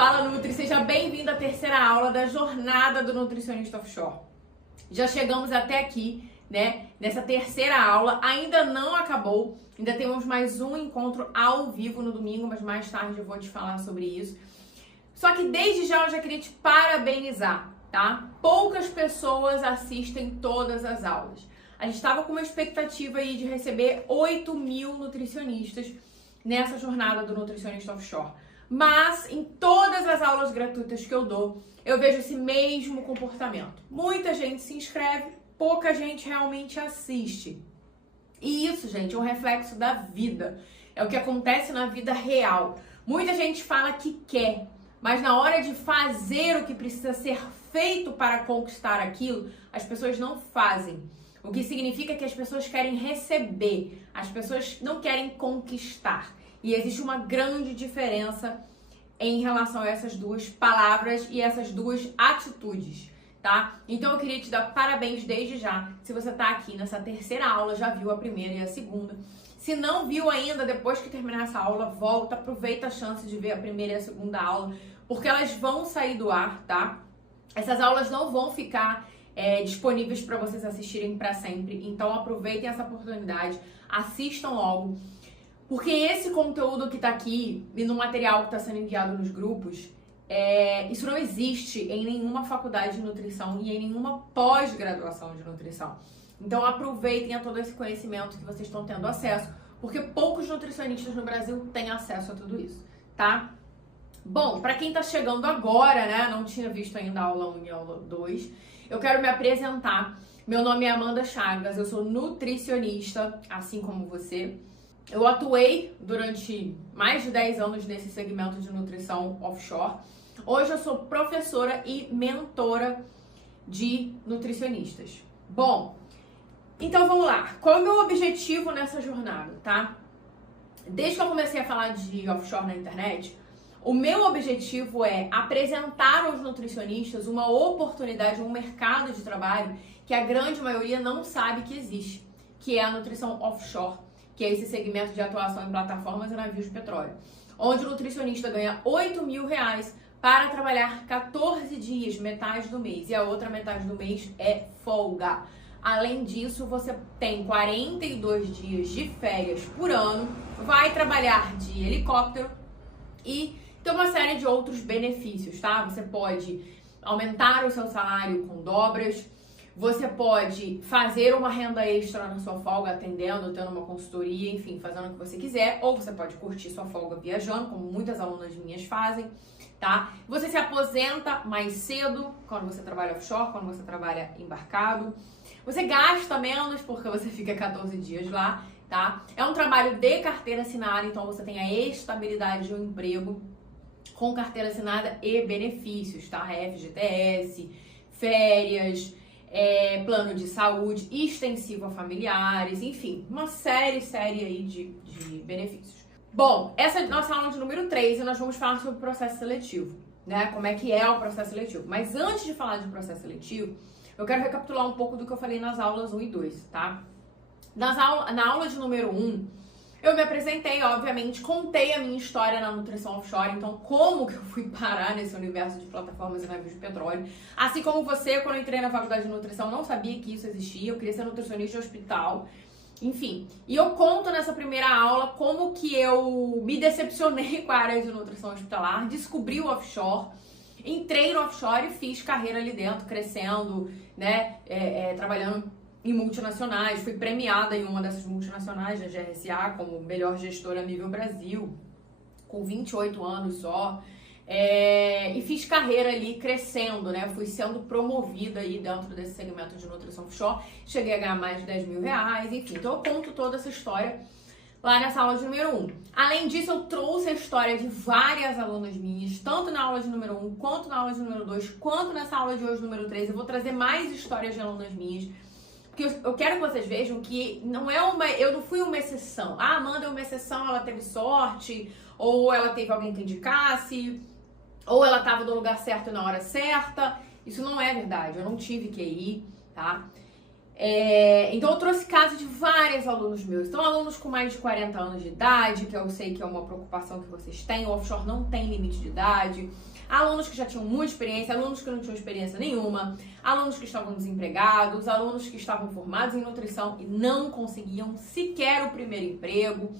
Fala Nutri, seja bem-vindo à terceira aula da jornada do nutricionista offshore. Já chegamos até aqui, né? Nessa terceira aula, ainda não acabou, ainda temos mais um encontro ao vivo no domingo, mas mais tarde eu vou te falar sobre isso. Só que desde já eu já queria te parabenizar, tá? Poucas pessoas assistem todas as aulas. A gente estava com uma expectativa aí de receber 8.000 nutricionistas nessa jornada do nutricionista offshore. Mas em todas as aulas gratuitas que eu dou, eu vejo esse mesmo comportamento. Muita gente se inscreve, pouca gente realmente assiste. E isso, gente, é um reflexo da vida. É o que acontece na vida real. Muita gente fala que quer, mas na hora de fazer o que precisa ser feito para conquistar aquilo, as pessoas não fazem. O que significa que as pessoas querem receber, as pessoas não querem conquistar. E existe uma grande diferença em relação a essas duas palavras e essas duas atitudes, tá? Então eu queria te dar parabéns desde já. Se você tá aqui nessa terceira aula, já viu a primeira e a segunda. Se não viu ainda, depois que terminar essa aula, volta, aproveita a chance de ver a primeira e a segunda aula, porque elas vão sair do ar, tá? Essas aulas não vão ficar disponíveis para vocês assistirem para sempre. Então aproveitem essa oportunidade, assistam logo. Porque esse conteúdo que tá aqui e no material que tá sendo enviado nos grupos, isso não existe em nenhuma faculdade de nutrição e em nenhuma pós-graduação de nutrição. Então aproveitem a todo esse conhecimento que vocês estão tendo acesso, porque poucos nutricionistas no Brasil têm acesso a tudo isso, tá? Bom, para quem tá chegando agora, né, não tinha visto ainda a aula 1 e a aula 2, eu quero me apresentar. Meu nome é Amanda Chagas, eu sou nutricionista, assim como você. Eu atuei durante mais de 10 anos nesse segmento de nutrição offshore. Hoje eu sou professora e mentora de nutricionistas. Bom, então vamos lá. Qual é o meu objetivo nessa jornada, tá? Desde que eu comecei a falar de offshore na internet, o meu objetivo é apresentar aos nutricionistas uma oportunidade, um mercado de trabalho que a grande maioria não sabe que existe, que é a nutrição offshore, que é esse segmento de atuação em plataformas e navios de petróleo, onde o nutricionista ganha R$8.000 para trabalhar 14 dias, metade do mês, e a outra metade do mês é folga. Além disso, você tem 42 dias de férias por ano, vai trabalhar de helicóptero e tem uma série de outros benefícios, tá? Você pode aumentar o seu salário com dobras, você pode fazer uma renda extra na sua folga, atendendo, tendo uma consultoria, enfim, fazendo o que você quiser, ou você pode curtir sua folga viajando, como muitas alunas minhas fazem, tá? Você se aposenta mais cedo quando você trabalha offshore, quando você trabalha embarcado. Você gasta menos porque você fica 14 dias lá, tá? É um trabalho de carteira assinada, então você tem a estabilidade de um emprego com carteira assinada e benefícios, tá? FGTS, férias, plano de saúde, extensivo a familiares, enfim, uma série aí de benefícios. Bom, essa é a nossa aula de número 3 e nós vamos falar sobre o processo seletivo, né? Como é que é o processo seletivo. Mas antes de falar de processo seletivo, eu quero recapitular um pouco do que eu falei nas aulas 1 e 2, tá? Na aula de número 1, eu me apresentei, obviamente, contei a minha história na nutrição offshore, então como que eu fui parar nesse universo de plataformas e navios de petróleo. Assim como você, quando eu entrei na faculdade de nutrição, não sabia que isso existia, eu queria ser nutricionista de hospital, enfim. E eu conto nessa primeira aula como que eu me decepcionei com a área de nutrição hospitalar, descobri o offshore, entrei no offshore e fiz carreira ali dentro, crescendo, né, trabalhando em multinacionais, fui premiada em uma dessas multinacionais da GRSA como melhor gestora a nível Brasil, com 28 anos só, e fiz carreira ali crescendo, né? Fui sendo promovida aí dentro desse segmento de nutrição offshore, cheguei a ganhar mais de R$10.000, enfim, então eu conto toda essa história lá nessa aula de número 1. Além disso, eu trouxe a história de várias alunas minhas, tanto na aula de número 1, quanto na aula de número 2, quanto nessa aula de hoje, número 3, eu vou trazer mais histórias de alunas minhas, porque eu quero que vocês vejam que eu não fui uma exceção. Ah, Amanda é uma exceção, ela teve sorte, ou ela teve alguém que indicasse, ou ela estava no lugar certo na hora certa. Isso não é verdade, eu não tive QI, tá? Então eu trouxe casos de vários alunos meus. Então alunos com mais de 40 anos de idade, que eu sei que é uma preocupação que vocês têm. O offshore não tem limite de idade. alunos que já tinham muita experiência, alunos que não tinham experiência nenhuma, alunos que estavam desempregados, alunos que estavam formados em nutrição e não conseguiam sequer o primeiro emprego.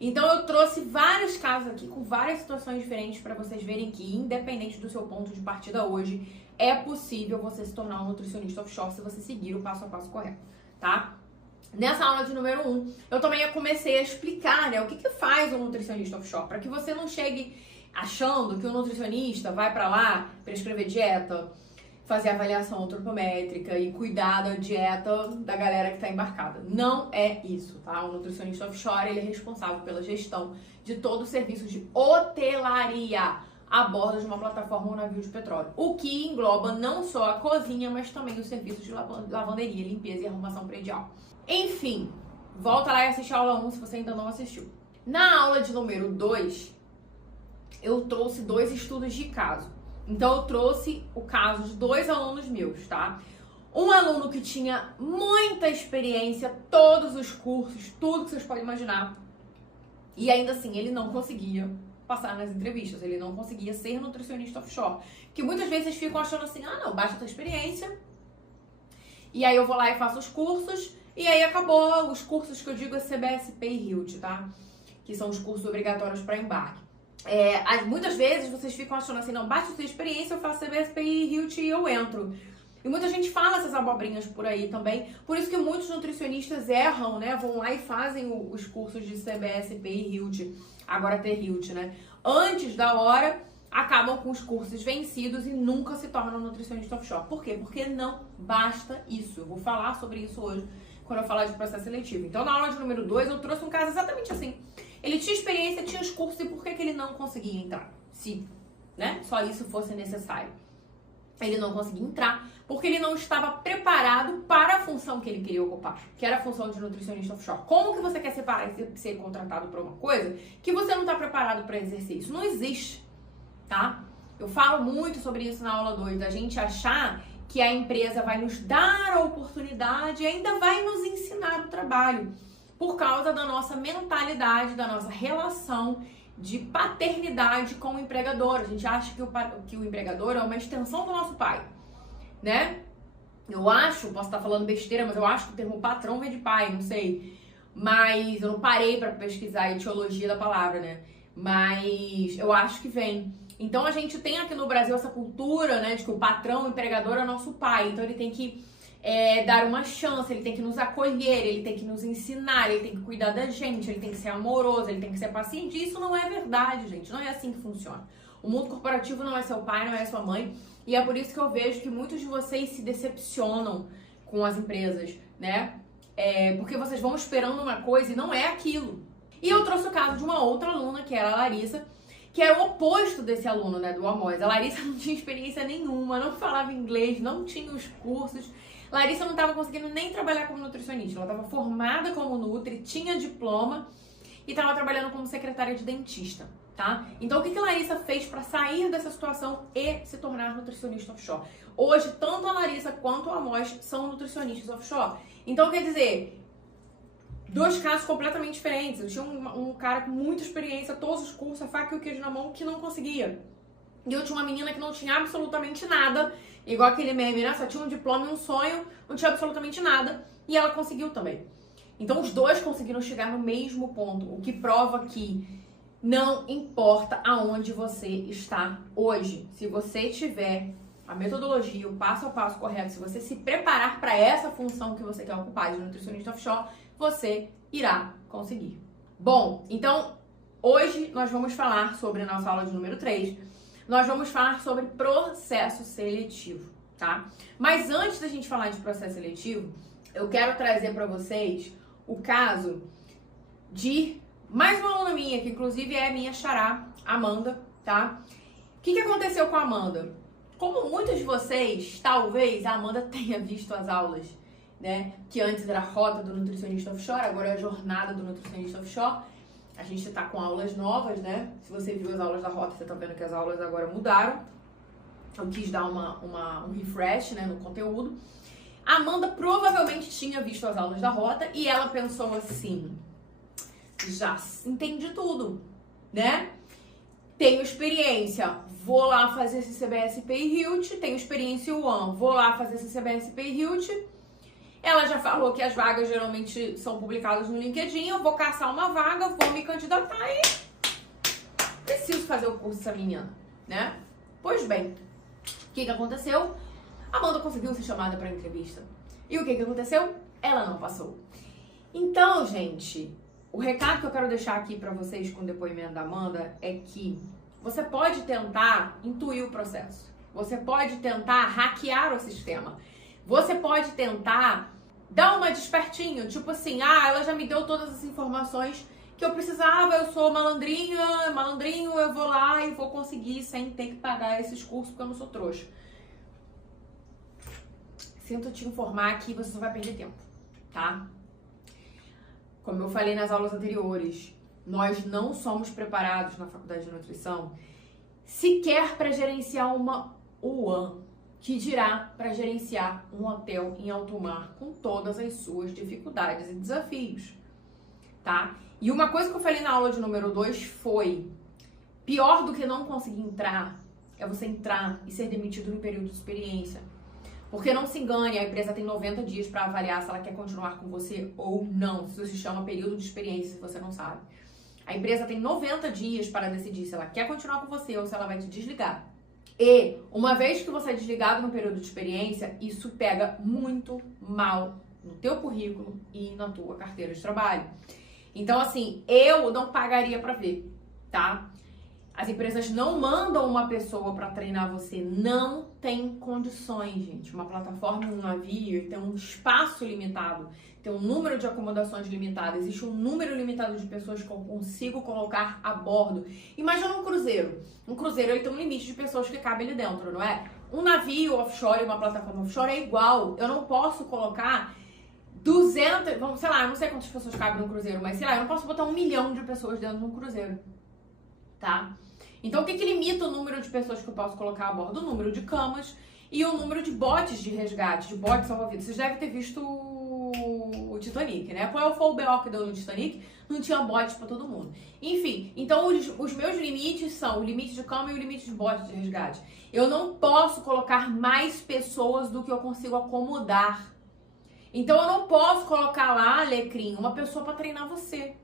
Então eu trouxe vários casos aqui com várias situações diferentes para vocês verem que, independente do seu ponto de partida hoje, é possível você se tornar um nutricionista offshore se você seguir o passo a passo correto, tá? Nessa aula de número 1, eu também comecei a explicar, né, o que faz um nutricionista offshore, para que você não chegue achando que o nutricionista vai para lá prescrever dieta, fazer avaliação antropométrica e cuidar da dieta da galera que está embarcada. Não é isso, tá? O nutricionista offshore, ele é responsável pela gestão de todo o serviço de hotelaria a bordo de uma plataforma ou navio de petróleo, o que engloba não só a cozinha, mas também os serviços de lavanderia, limpeza e arrumação predial. Enfim, volta lá e assiste a aula 1 se você ainda não assistiu. Na aula de número 2, eu trouxe 2 estudos de caso. Então eu trouxe o caso de 2 alunos meus, tá? Um aluno que tinha muita experiência, todos os cursos, tudo que vocês podem imaginar. E ainda assim, ele não conseguia passar nas entrevistas, ele não conseguia ser nutricionista offshore. Que muitas vezes vocês ficam achando assim, ah não, basta a tua experiência. E aí eu vou lá e faço os cursos, e aí acabou. Os cursos que eu digo é CBSP e HILT, tá? Que são os cursos obrigatórios para embarque. Muitas vezes vocês ficam achando assim, não, basta a sua experiência, eu faço CBSP e HILT e eu entro. E muita gente fala essas abobrinhas por aí também. Por isso que muitos nutricionistas erram, né? Vão lá e fazem os cursos de CBSP e HILT. Agora ter HILT, né? Antes da hora, acabam com os cursos vencidos e nunca se tornam nutricionista offshore. Por quê? Porque não basta isso. Eu vou falar sobre isso hoje, quando eu falar de processo seletivo. Então, na aula de número 2, eu trouxe um caso exatamente assim. Ele tinha experiência, tinha os cursos, e por que ele não conseguia entrar? Se, né, só isso fosse necessário. Ele não conseguia entrar porque ele não estava preparado para a função que ele queria ocupar, que era a função de nutricionista offshore. Como que você quer ser contratado para uma coisa que você não está preparado para exercer? Isso não existe, tá? Eu falo muito sobre isso na aula 2, da gente achar que a empresa vai nos dar a oportunidade e ainda vai nos ensinar o trabalho, por causa da nossa mentalidade, da nossa relação de paternidade com o empregador. A gente acha que o empregador é uma extensão do nosso pai, né? Eu acho, posso estar falando besteira, mas eu acho que o termo patrão vem de pai, não sei. Mas eu não parei para pesquisar a etiologia da palavra, né? Mas eu acho que vem. Então a gente tem aqui no Brasil essa cultura, né, de que o patrão, o empregador é nosso pai. Então ele tem que dar uma chance, ele tem que nos acolher, ele tem que nos ensinar, ele tem que cuidar da gente, ele tem que ser amoroso, ele tem que ser paciente. Isso não é verdade, gente. Não é assim que funciona. O mundo corporativo não é seu pai, não é sua mãe. E é por isso que eu vejo que muitos de vocês se decepcionam com as empresas, né? Porque vocês vão esperando uma coisa e não é aquilo. E eu trouxe o caso de uma outra aluna, que era a Larissa, que era o oposto desse aluno, né, do Amós. A Larissa não tinha experiência nenhuma, não falava inglês, não tinha os cursos. Larissa não estava conseguindo nem trabalhar como nutricionista. Ela estava formada como nutri, tinha diploma e estava trabalhando como secretária de dentista, tá? Então, o que a Larissa fez para sair dessa situação e se tornar nutricionista offshore? Hoje, tanto a Larissa quanto o Amós são nutricionistas offshore. Então, quer dizer, 2 casos completamente diferentes. Eu tinha um cara com muita experiência, todos os cursos, a faca e o queijo na mão, que não conseguia. E eu tinha uma menina que não tinha absolutamente nada, igual aquele meme, né? Só tinha um diploma e um sonho, não tinha absolutamente nada, e ela conseguiu também. Então os 2 conseguiram chegar no mesmo ponto, o que prova que não importa aonde você está hoje. Se você tiver a metodologia, o passo a passo correto, se você se preparar para essa função que você quer ocupar de nutricionista offshore, você irá conseguir. Bom, então hoje nós vamos falar sobre a nossa aula de número 3. Nós vamos falar sobre processo seletivo, tá? Mas antes da gente falar de processo seletivo, eu quero trazer para vocês o caso de mais uma aluna minha, que inclusive é a minha xará, Amanda, tá? O que aconteceu com a Amanda? Como muitos de vocês, talvez a Amanda tenha visto as aulas, né? Que antes era a rota do nutricionista offshore, agora é a jornada do nutricionista offshore. A gente tá com aulas novas, né? Se você viu as aulas da rota, você tá vendo que as aulas agora mudaram. Eu quis dar um refresh, né, no conteúdo. A Amanda provavelmente tinha visto as aulas da rota e ela pensou assim, já entendi tudo, né? tenho experiência, vou lá fazer esse CBSP e HILT, tenho experiência em UAM, vou lá fazer esse CBSP e HILT. Ela já falou que as vagas geralmente são publicadas no LinkedIn, eu vou caçar uma vaga, vou me candidatar e preciso fazer o curso dessa menina, né? Pois bem, o que aconteceu? A Amanda conseguiu ser chamada para entrevista. E o que aconteceu? Ela não passou. Então, gente, o recado que eu quero deixar aqui para vocês com o depoimento da Amanda é que você pode tentar intuir o processo. Você pode tentar hackear o sistema. Você pode tentar dar uma despertinho, tipo assim, ela já me deu todas as informações que eu precisava, eu sou malandrinho, eu vou lá e vou conseguir sem ter que pagar esses cursos porque eu não sou trouxa. Sinto te informar que você só vai perder tempo, tá? Como eu falei nas aulas anteriores, nós não somos preparados na faculdade de nutrição sequer para gerenciar uma UAM, que dirá para gerenciar um hotel em alto mar com todas as suas dificuldades e desafios, tá? E uma coisa que eu falei na aula de número 2 foi: pior do que não conseguir entrar é você entrar e ser demitido no período de experiência. Porque não se engane, a empresa tem 90 dias para avaliar se ela quer continuar com você ou não. Isso se chama período de experiência, se você não sabe. A empresa tem 90 dias para decidir se ela quer continuar com você ou se ela vai te desligar. E, uma vez que você é desligado no período de experiência, isso pega muito mal no teu currículo e na tua carteira de trabalho. Então, assim, eu não pagaria para ver, tá? As empresas não mandam uma pessoa para treinar você, não tem condições, gente. Uma plataforma, um navio, tem um espaço limitado, tem um número de acomodações limitado, existe um número limitado de pessoas que eu consigo colocar a bordo. Imagina um cruzeiro. Um cruzeiro, ele tem um limite de pessoas que cabem ali dentro, não é? Um navio offshore e uma plataforma offshore é igual. Eu não posso colocar 200, vamos, sei lá, eu não sei quantas pessoas cabem no cruzeiro, mas sei lá, eu não posso botar 1 milhão de pessoas dentro de um cruzeiro, tá? Então, o que limita o número de pessoas que eu posso colocar a bordo? O número de camas e o número de botes de resgate, de botes salva-vidas. Vocês devem ter visto o Titanic, né? Qual foi o BO que deu no Titanic? Não tinha bote pra todo mundo. Enfim, então os meus limites são o limite de cama e o limite de bote de resgate. Eu não posso colocar mais pessoas do que eu consigo acomodar. Então, eu não posso colocar lá, Alecrim, uma pessoa pra treinar você.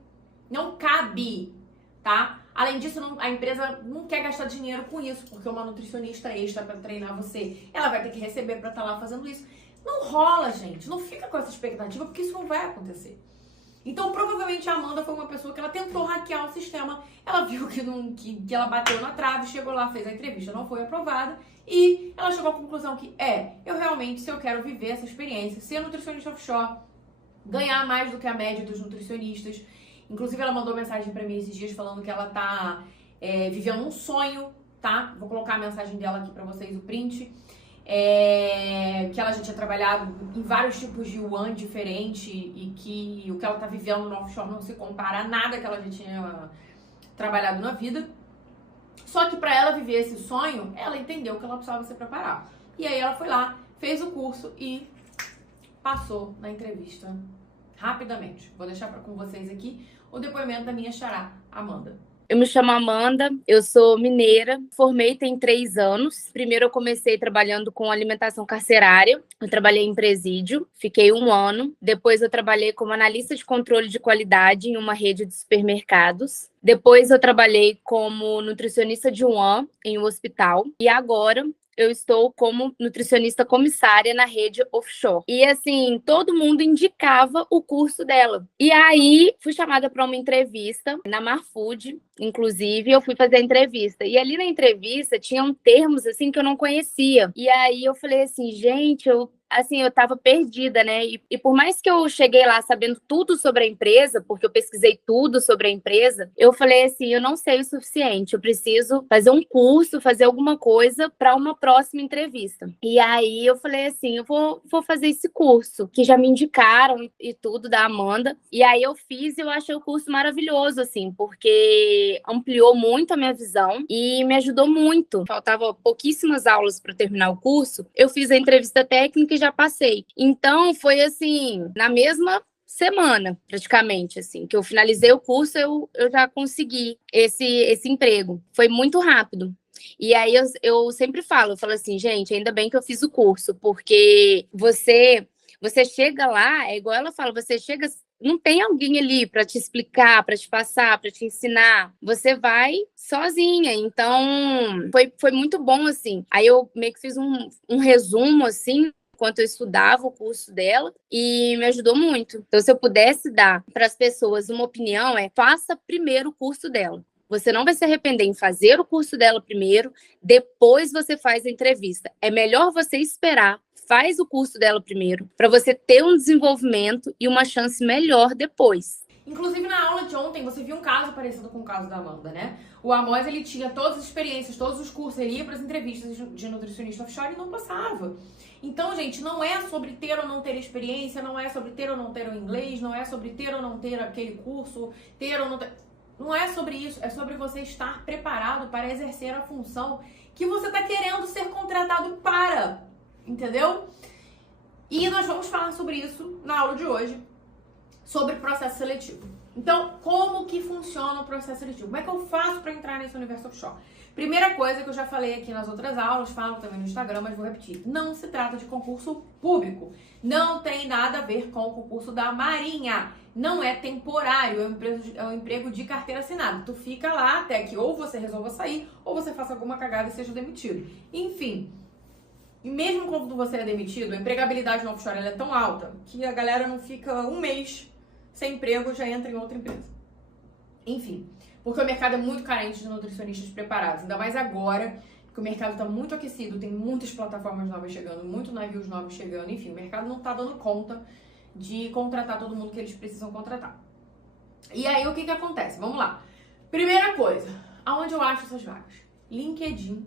Não cabe, tá? Além disso, a empresa não quer gastar dinheiro com isso, porque uma nutricionista extra para treinar você, ela vai ter que receber para estar lá fazendo isso. Não rola, gente. Não fica com essa expectativa, porque isso não vai acontecer. Então, provavelmente, a Amanda foi uma pessoa que ela tentou hackear o sistema. Ela viu que ela bateu na trave, chegou lá, fez a entrevista, não foi aprovada. E ela chegou à conclusão que, eu realmente, se eu quero viver essa experiência, ser nutricionista offshore, ganhar mais do que a média dos nutricionistas. Inclusive, ela mandou mensagem pra mim esses dias falando que ela tá vivendo um sonho, tá? Vou colocar a mensagem dela aqui pra vocês, o print. Que ela já tinha trabalhado em vários tipos de yuan diferente e que o que ela tá vivendo no offshore não se compara a nada que ela já tinha trabalhado na vida. Só que pra ela viver esse sonho, ela entendeu que ela precisava se preparar. E aí ela foi lá, fez o curso e passou na entrevista rapidamente. Vou deixar com vocês aqui o depoimento da minha xará, Amanda. Eu me chamo Amanda, eu sou mineira, formei tem 3 anos. Primeiro eu comecei trabalhando com alimentação carcerária, eu trabalhei em presídio, fiquei 1 ano. Depois eu trabalhei como analista de controle de qualidade em uma rede de supermercados. Depois eu trabalhei como nutricionista de UAM em um hospital. E agora eu estou como nutricionista comissária na rede offshore. E assim, todo mundo indicava o curso dela. E aí, fui chamada para uma entrevista na Marfood, inclusive, eu fui fazer a entrevista. E ali na entrevista tinham termos assim que eu não conhecia. E aí eu falei assim, gente, eu tava perdida, né? E por mais que eu cheguei lá sabendo tudo sobre a empresa, porque eu pesquisei tudo sobre a empresa, eu falei assim, eu não sei o suficiente, eu preciso fazer um curso, fazer alguma coisa para uma próxima entrevista. E aí eu falei assim, eu vou fazer esse curso, que já me indicaram e tudo da Amanda. E aí eu fiz e eu achei o curso maravilhoso, assim, porque ampliou muito a minha visão e me ajudou muito. Faltava pouquíssimas aulas para terminar o curso. Eu fiz a entrevista técnica e já passei. Então, foi assim, na mesma semana, praticamente, assim, que eu finalizei o curso, eu já consegui esse emprego. Foi muito rápido. E aí eu sempre falo assim, gente, ainda bem que eu fiz o curso, porque você chega lá, é igual ela fala, você chega, não tem alguém ali para te explicar, para te passar, para te ensinar. Você vai sozinha. Então, foi muito bom, assim. Aí eu meio que fiz um resumo, assim, enquanto eu estudava o curso dela, e me ajudou muito. Então, se eu pudesse dar para as pessoas uma opinião, faça primeiro o curso dela. Você não vai se arrepender em fazer o curso dela primeiro, depois você faz a entrevista. É melhor você esperar, faz o curso dela primeiro, para você ter um desenvolvimento e uma chance melhor depois. Inclusive, na aula de ontem, você viu um caso parecido com o caso da Amanda, né? O Amos, ele tinha todas as experiências, todos os cursos, ele ia para as entrevistas de nutricionista offshore e não passava. Então, gente, não é sobre ter ou não ter experiência, não é sobre ter ou não ter o inglês, não é sobre ter ou não ter aquele curso, ter ou não ter... Não é sobre isso, é sobre você estar preparado para exercer a função que você está querendo ser contratado para, entendeu? E nós vamos falar sobre isso na aula de hoje, sobre processo seletivo. Então, como que funciona o processo seletivo? Como é que eu faço para entrar nesse universo offshore? Primeira coisa que eu já falei aqui nas outras aulas, falo também no Instagram, mas vou repetir. Não se trata de concurso público. Não tem nada a ver com o concurso da Marinha. Não é temporário, é um emprego de carteira assinada. Tu fica lá até que ou você resolva sair, ou você faça alguma cagada e seja demitido. Enfim, e mesmo quando você é demitido, a empregabilidade no offshore ela é tão alta que a galera não fica um mês sem emprego, já entra em outra empresa. Enfim, porque o mercado é muito carente de nutricionistas preparados, ainda mais agora, que o mercado está muito aquecido, tem muitas plataformas novas chegando, muitos navios novos chegando, enfim, o mercado não está dando conta de contratar todo mundo que eles precisam contratar. E aí, o que acontece? Vamos lá. Primeira coisa, aonde eu acho essas vagas? LinkedIn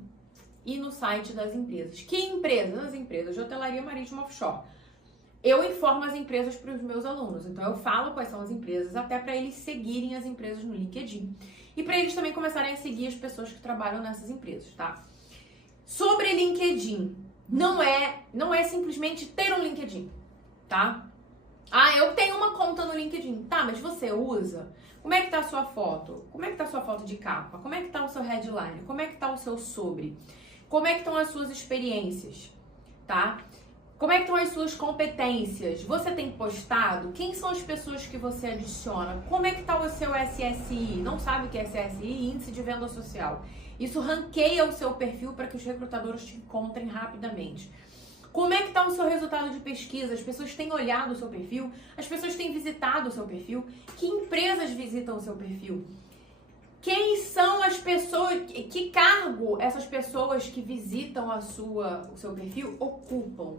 e no site das empresas. Que empresas? As empresas de hotelaria marítima offshore. Eu informo as empresas para os meus alunos, então eu falo quais são as empresas, até para eles seguirem as empresas no LinkedIn. E para eles também começarem a seguir as pessoas que trabalham nessas empresas, tá? Sobre LinkedIn, não é simplesmente ter um LinkedIn, tá? Ah, eu tenho uma conta no LinkedIn. Tá, mas você usa? Como é que tá a sua foto? Como é que tá a sua foto de capa? Como é que tá o seu headline? Como é que tá o seu sobre? Como é que estão as suas experiências? Tá? Como é que estão as suas competências? Você tem postado? Quem são as pessoas que você adiciona? Como é que tá o seu SSI? Não sabe o que é SSI? Índice de venda social. Isso ranqueia o seu perfil para que os recrutadores te encontrem rapidamente. Como é que está o seu resultado de pesquisa? As pessoas têm olhado o seu perfil? As pessoas têm visitado o seu perfil? Que empresas visitam o seu perfil? Quem são as pessoas, que cargo essas pessoas que visitam o seu perfil ocupam?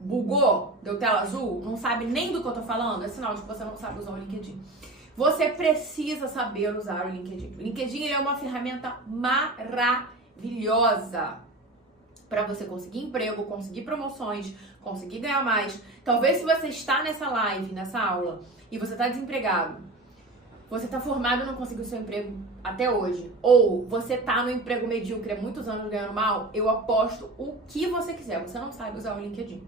Bugou? Deu tela azul? Não sabe nem do que eu tô falando? É sinal de que você não sabe usar o LinkedIn. Você precisa saber usar o LinkedIn. O LinkedIn é uma ferramenta maravilhosa para você conseguir emprego, conseguir promoções, conseguir ganhar mais. Talvez se você está nessa live, nessa aula, e você está desempregado, você está formado e não conseguiu seu emprego até hoje, ou você está no emprego medíocre há muitos anos ganhando mal, eu aposto o que você quiser, você não sabe usar o LinkedIn,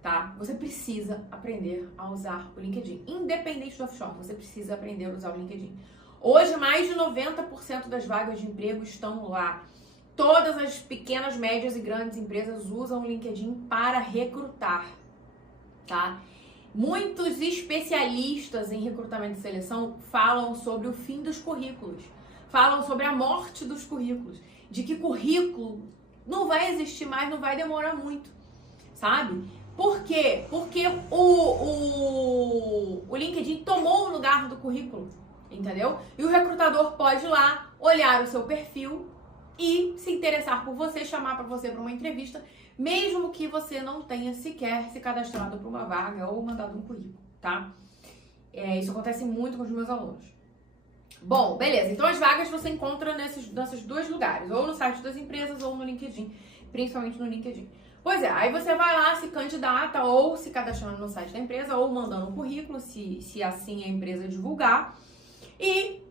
tá? Você precisa aprender a usar o LinkedIn. Independente do offshore, você precisa aprender a usar o LinkedIn. Hoje, mais de 90% das vagas de emprego estão lá. Todas as pequenas, médias e grandes empresas usam o LinkedIn para recrutar, tá? Muitos especialistas em recrutamento e seleção falam sobre o fim dos currículos, falam sobre a morte dos currículos, de que currículo não vai existir mais, não vai demorar muito, sabe? Por quê? Porque o LinkedIn tomou o lugar do currículo, entendeu? E o recrutador pode ir lá, olhar o seu perfil e se interessar por você, chamar para você para uma entrevista, mesmo que você não tenha sequer se cadastrado para uma vaga ou mandado um currículo, tá? Isso acontece muito com os meus alunos. Bom, beleza. Então as vagas você encontra nesses dois lugares, ou no site das empresas ou no LinkedIn, principalmente no LinkedIn. Pois é, aí você vai lá, se candidata ou se cadastrando no site da empresa ou mandando um currículo, se assim a empresa divulgar. E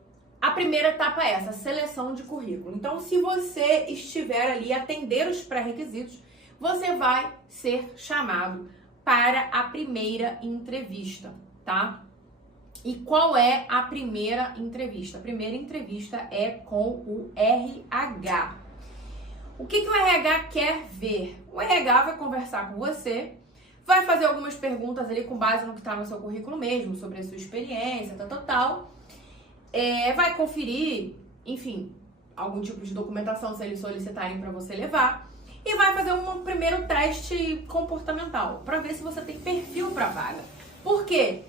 a primeira etapa é essa, a seleção de currículo. Então, se você estiver ali atender os pré-requisitos, você vai ser chamado para a primeira entrevista, tá? E qual é a primeira entrevista? A primeira entrevista é com o RH. O que o RH quer ver? O RH vai conversar com você, vai fazer algumas perguntas ali com base no que está no seu currículo mesmo, sobre a sua experiência, tal. Vai conferir, enfim, algum tipo de documentação se eles solicitarem para você levar. E vai fazer um primeiro teste comportamental, para ver se você tem perfil para a vaga. Por quê?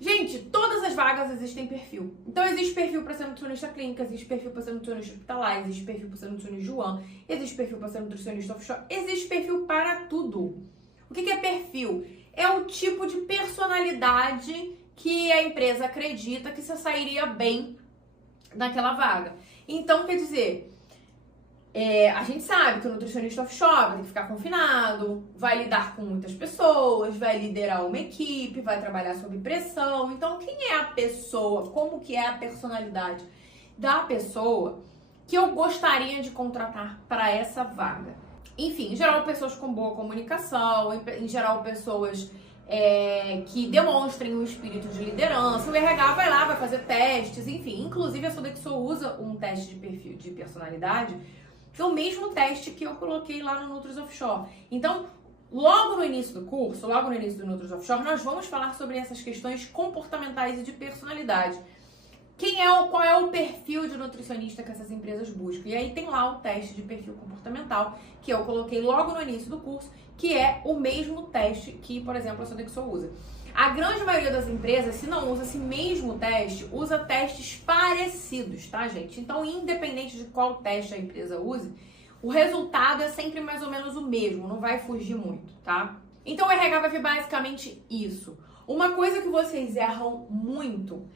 Gente, todas as vagas existem perfil. Então, existe perfil para ser nutricionista clínica, existe perfil para ser nutricionista hospitalar, existe perfil para ser nutricionista Joan, existe perfil para ser nutricionista offshore, existe perfil para tudo. O que é perfil? É o tipo de personalidade que a empresa acredita que você sairia bem naquela vaga. Então, quer dizer, a gente sabe que o nutricionista offshore vai ter que ficar confinado, vai lidar com muitas pessoas, vai liderar uma equipe, vai trabalhar sob pressão. Então, quem é a pessoa? Como que é a personalidade da pessoa que eu gostaria de contratar para essa vaga? Enfim, em geral, pessoas com boa comunicação, em geral, pessoas que demonstrem um espírito de liderança. O RH vai lá, vai fazer testes, enfim. Inclusive, a Sodexo usa um teste de perfil de personalidade, que é o mesmo teste que eu coloquei lá no Nutris Offshore. Então, logo no início do curso, logo no início do Nutris Offshore, nós vamos falar sobre essas questões comportamentais e de personalidade. Qual é o perfil de nutricionista que essas empresas buscam? E aí tem lá o teste de perfil comportamental, que eu coloquei logo no início do curso, que é o mesmo teste que, por exemplo, a Sodexo usa. A grande maioria das empresas, se não usa esse mesmo teste, usa testes parecidos, tá, gente? Então, independente de qual teste a empresa use, o resultado é sempre mais ou menos o mesmo, não vai fugir muito, tá? Então, o RH vai ver basicamente isso. Uma coisa que vocês erram muito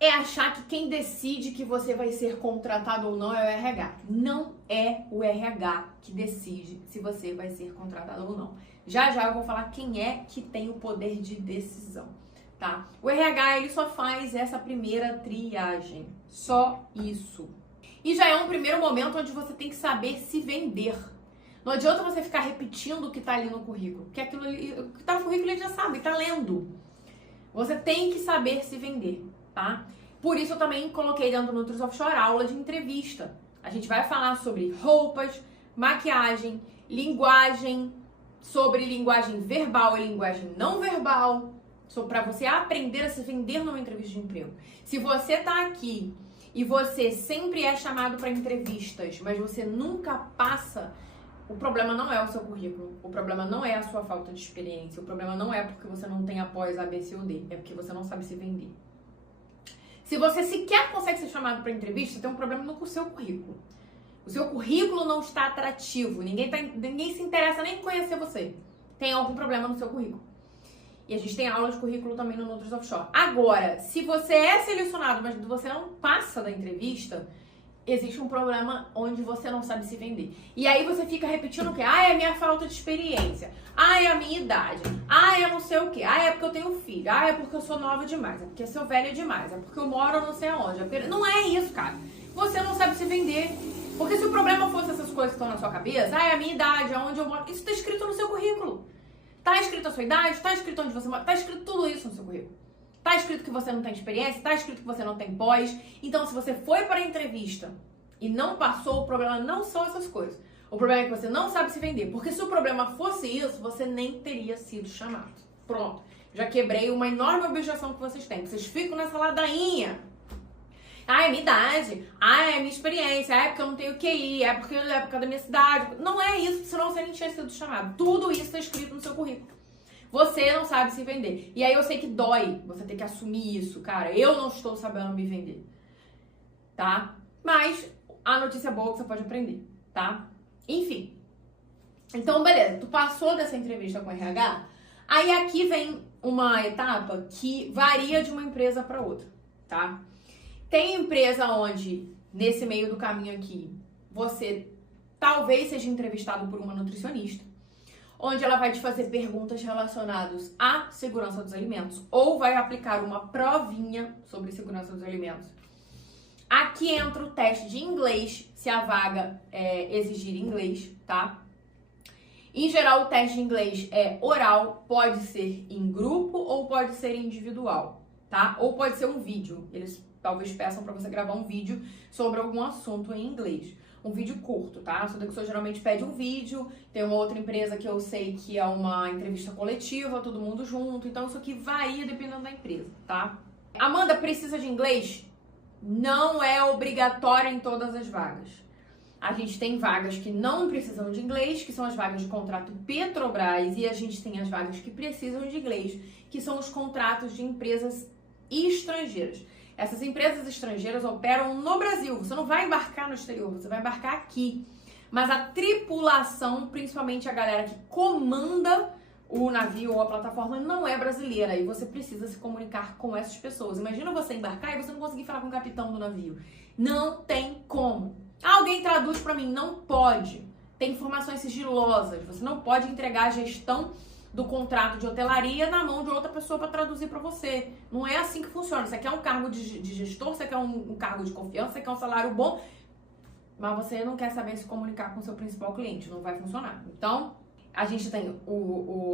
é achar que quem decide que você vai ser contratado ou não é o RH. Não é o RH que decide se você vai ser contratado ou não. Já eu vou falar quem é que tem o poder de decisão, tá? O RH, ele só faz essa primeira triagem. Só isso. E já é um primeiro momento onde você tem que saber se vender. Não adianta você ficar repetindo o que tá ali no currículo, porque aquilo ali, o que tá no currículo ele já sabe, tá lendo. Você tem que saber se vender, tá? Por isso eu também coloquei dentro do Nutris Offshore aula de entrevista. A gente vai falar sobre roupas, maquiagem, linguagem, sobre linguagem verbal e linguagem não verbal, para você aprender a se vender numa entrevista de emprego. Se você tá aqui e você sempre é chamado para entrevistas, mas você nunca passa, o problema não é o seu currículo, o problema não é a sua falta de experiência, o problema não é porque você não tem após A, B, C ou D, é porque você não sabe se vender. Se você sequer consegue ser chamado para entrevista, você tem um problema no seu currículo. O seu currículo não está atrativo, ninguém se interessa nem em conhecer você. Tem algum problema no seu currículo. E a gente tem aula de currículo também no Nutris Offshore. Agora, se você é selecionado, mas você não passa da entrevista, existe um problema onde você não sabe se vender. E aí você fica repetindo o quê? É a minha falta de experiência. É a minha idade. É não sei o quê. É porque eu tenho filho. É porque eu sou nova demais. É porque eu sou velha demais. É porque eu moro não sei aonde. Não é isso, cara. Você não sabe se vender. Porque se o problema fosse essas coisas que estão na sua cabeça, a minha idade, aonde eu moro, isso está escrito no seu currículo. Tá escrito a sua idade, tá escrito onde você mora, tá escrito tudo isso no seu currículo. Tá escrito que você não tem experiência, tá escrito que você não tem pós. Então, se você foi para a entrevista e não passou, o problema não são essas coisas. O problema é que você não sabe se vender. Porque se o problema fosse isso, você nem teria sido chamado. Pronto. Já quebrei uma enorme objeção que vocês têm. Vocês ficam nessa ladainha. É minha idade. É minha experiência. É porque eu não tenho QI. É porque é por causa da minha cidade. Não é isso, senão você nem tinha sido chamado. Tudo isso está escrito no seu currículo. Você não sabe se vender. E aí eu sei que dói você ter que assumir isso, cara. Eu não estou sabendo me vender. Tá? Mas a notícia boa é que você pode aprender, tá? Enfim. Então, beleza. Tu passou dessa entrevista com o RH. Aí aqui vem uma etapa que varia de uma empresa para outra, tá? Tem empresa onde, nesse meio do caminho aqui, você talvez seja entrevistado por uma nutricionista, onde ela vai te fazer perguntas relacionadas à segurança dos alimentos, ou vai aplicar uma provinha sobre segurança dos alimentos. Aqui entra o teste de inglês, se a vaga exigir inglês, tá? Em geral, o teste de inglês é oral, pode ser em grupo ou pode ser individual, tá? Ou pode ser um vídeo. Eles talvez peçam para você gravar um vídeo sobre algum assunto em inglês. Um vídeo curto, tá? A Sodexo geralmente pede um vídeo. Tem uma outra empresa que eu sei que é uma entrevista coletiva, todo mundo junto. Então, isso aqui varia dependendo da empresa, tá? Amanda, precisa de inglês? Não é obrigatório em todas as vagas. A gente tem vagas que não precisam de inglês, que são as vagas de contrato Petrobras, e a gente tem as vagas que precisam de inglês, que são os contratos de empresas estrangeiras. Essas empresas estrangeiras operam no Brasil. Você não vai embarcar no exterior, você vai embarcar aqui. Mas a tripulação, principalmente a galera que comanda o navio ou a plataforma, não é brasileira. E você precisa se comunicar com essas pessoas. Imagina você embarcar e você não conseguir falar com o capitão do navio. Não tem como. Alguém traduz pra mim? Não pode. Tem informações sigilosas. Você não pode entregar a gestão do contrato de hotelaria na mão de outra pessoa para traduzir para você. Não é assim que funciona. Você quer um cargo de gestor, você quer um cargo de confiança, você quer um salário bom, mas você não quer saber se comunicar com o seu principal cliente. Não vai funcionar. Então, a gente tem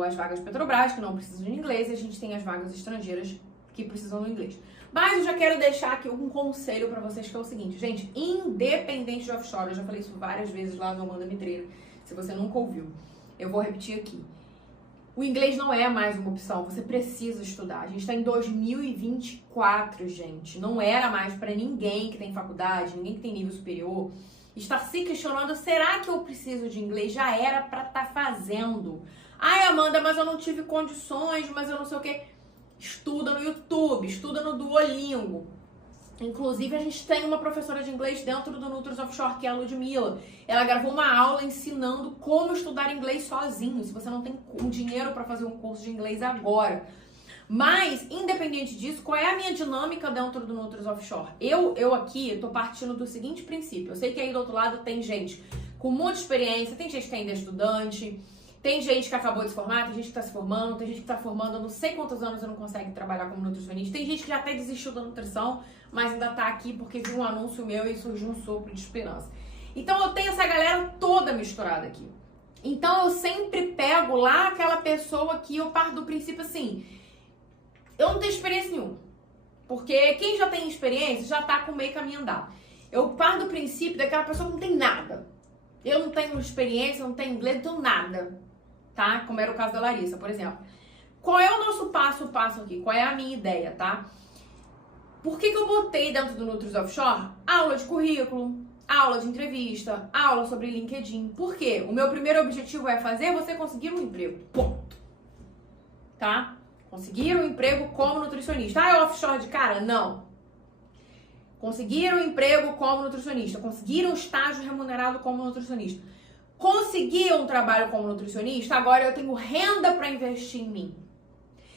as vagas Petrobras, que não precisam de inglês, e a gente tem as vagas estrangeiras que precisam do inglês. Mas eu já quero deixar aqui um conselho para vocês, que é o seguinte, gente, independente de offshore, eu já falei isso várias vezes lá no Amanda Mitreira, se você nunca ouviu, eu vou repetir aqui. O inglês não é mais uma opção, você precisa estudar. A gente está em 2024, gente. Não era mais para ninguém que tem faculdade, ninguém que tem nível superior, estar se questionando, será que eu preciso de inglês? Já era para estar fazendo. Ai, Amanda, mas eu não tive condições, mas eu não sei o quê. Estuda no YouTube, estuda no Duolingo. Inclusive, a gente tem uma professora de inglês dentro do Nutris Offshore, que é a Ludmilla. Ela gravou uma aula ensinando como estudar inglês sozinho, se você não tem dinheiro para fazer um curso de inglês agora. Mas, independente disso, qual é a minha dinâmica dentro do Nutris Offshore? Eu aqui tô partindo do seguinte princípio. Eu sei que aí do outro lado tem gente com muita experiência, tem gente que ainda é estudante, tem gente que acabou de se formar, tem gente que está se formando, tem gente que está formando há não sei quantos anos e não consegue trabalhar como nutricionista, tem gente que já até desistiu da nutrição, mas ainda está aqui porque viu um anúncio meu e surgiu um sopro de esperança. Então eu tenho essa galera toda misturada aqui. Então eu sempre pego lá aquela pessoa que eu parto do princípio assim, eu não tenho experiência nenhuma, porque quem já tem experiência já está com meio caminho andado. Eu parto do princípio daquela pessoa que não tem nada. Eu não tenho experiência, não tenho inglês, não tenho nada. Tá? Como era o caso da Larissa, por exemplo. Qual é o nosso passo a passo aqui? Qual é a minha ideia, tá? Por que eu botei dentro do Nutris Offshore aula de currículo, aula de entrevista, aula sobre LinkedIn? Por quê? O meu primeiro objetivo é fazer você conseguir um emprego. Ponto. Tá? Conseguir um emprego como nutricionista. Ah, é offshore de cara? Não. Conseguir um emprego como nutricionista. Conseguir um estágio remunerado como nutricionista. Consegui um trabalho como nutricionista, agora eu tenho renda para investir em mim.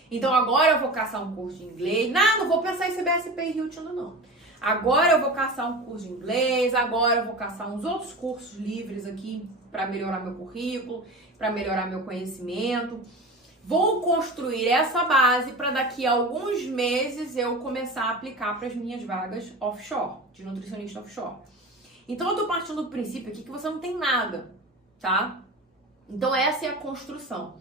Então agora eu vou caçar um curso de inglês. Não vou pensar em CBSP e Hilton, não. Agora eu vou caçar um curso de inglês, agora eu vou caçar uns outros cursos livres aqui para melhorar meu currículo, para melhorar meu conhecimento. Vou construir essa base para daqui a alguns meses eu começar a aplicar para as minhas vagas offshore, de nutricionista offshore. Então eu tô partindo do princípio aqui que você não tem nada. Tá? Então essa é a construção.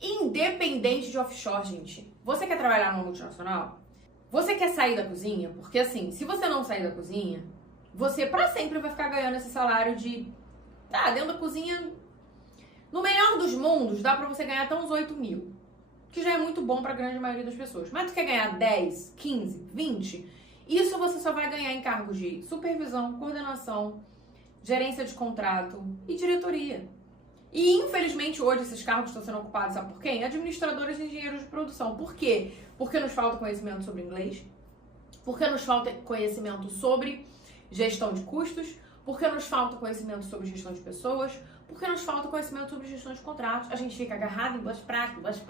Independente de offshore, gente. Você quer trabalhar numa multinacional? Você quer sair da cozinha? Porque assim, se você não sair da cozinha, você pra sempre vai ficar ganhando esse salário de... dentro da cozinha, no melhor dos mundos, dá pra você ganhar até uns 8 mil. Que já é muito bom pra grande maioria das pessoas. Mas tu quer ganhar 10, 15, 20? Isso você só vai ganhar em cargos de supervisão, coordenação, gerência de contrato e diretoria. E, infelizmente, hoje esses cargos estão sendo ocupados, sabe por quem? Administradores e engenheiros de produção. Por quê? Porque nos falta conhecimento sobre inglês, porque nos falta conhecimento sobre gestão de custos, porque nos falta conhecimento sobre gestão de pessoas, porque nos falta conhecimento sobre gestão de contratos. A gente fica agarrado em boas práticas,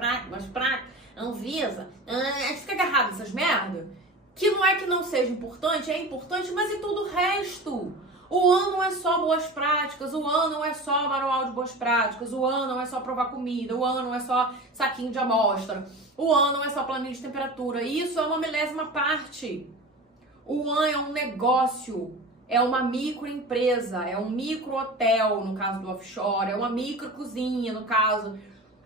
Anvisa, a gente fica agarrado nessas merda, que não é que não seja importante, é importante, mas e tudo o resto? O ano não é só boas práticas, o ano não é só manual de boas práticas, o ano não é só provar comida, o ano não é só saquinho de amostra, o ano não é só planilha de temperatura. Isso é uma milésima parte. O ano é um negócio. é uma microempresa, é um micro-hotel, no caso do offshore, é uma micro-cozinha, no caso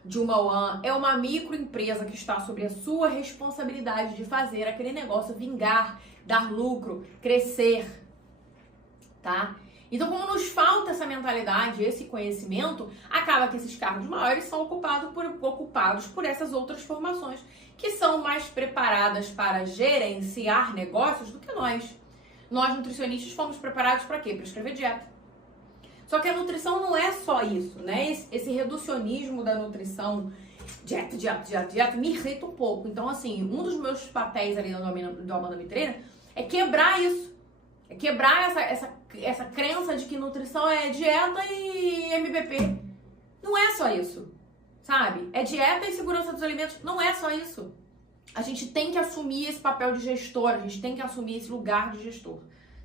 de uma ONE, é uma microempresa que está sob a sua responsabilidade de fazer aquele negócio vingar, dar lucro, crescer, tá? Então, como nos falta essa mentalidade, esse conhecimento, acaba que esses cargos maiores são ocupados por essas outras formações, que são mais preparadas para gerenciar negócios do que nós. Nós, nutricionistas, fomos preparados para quê? Para escrever dieta. Só que a nutrição não é só isso, né? Esse reducionismo da nutrição, dieta, me irrita um pouco. Então, assim, um dos meus papéis ali do Amanda Me Treina é quebrar isso. É quebrar essa crença de que nutrição é dieta e MBP. Não é só isso, sabe? É dieta e segurança dos alimentos. Não é só isso. A gente tem que assumir esse papel de gestor, a gente tem que assumir esse lugar de gestor,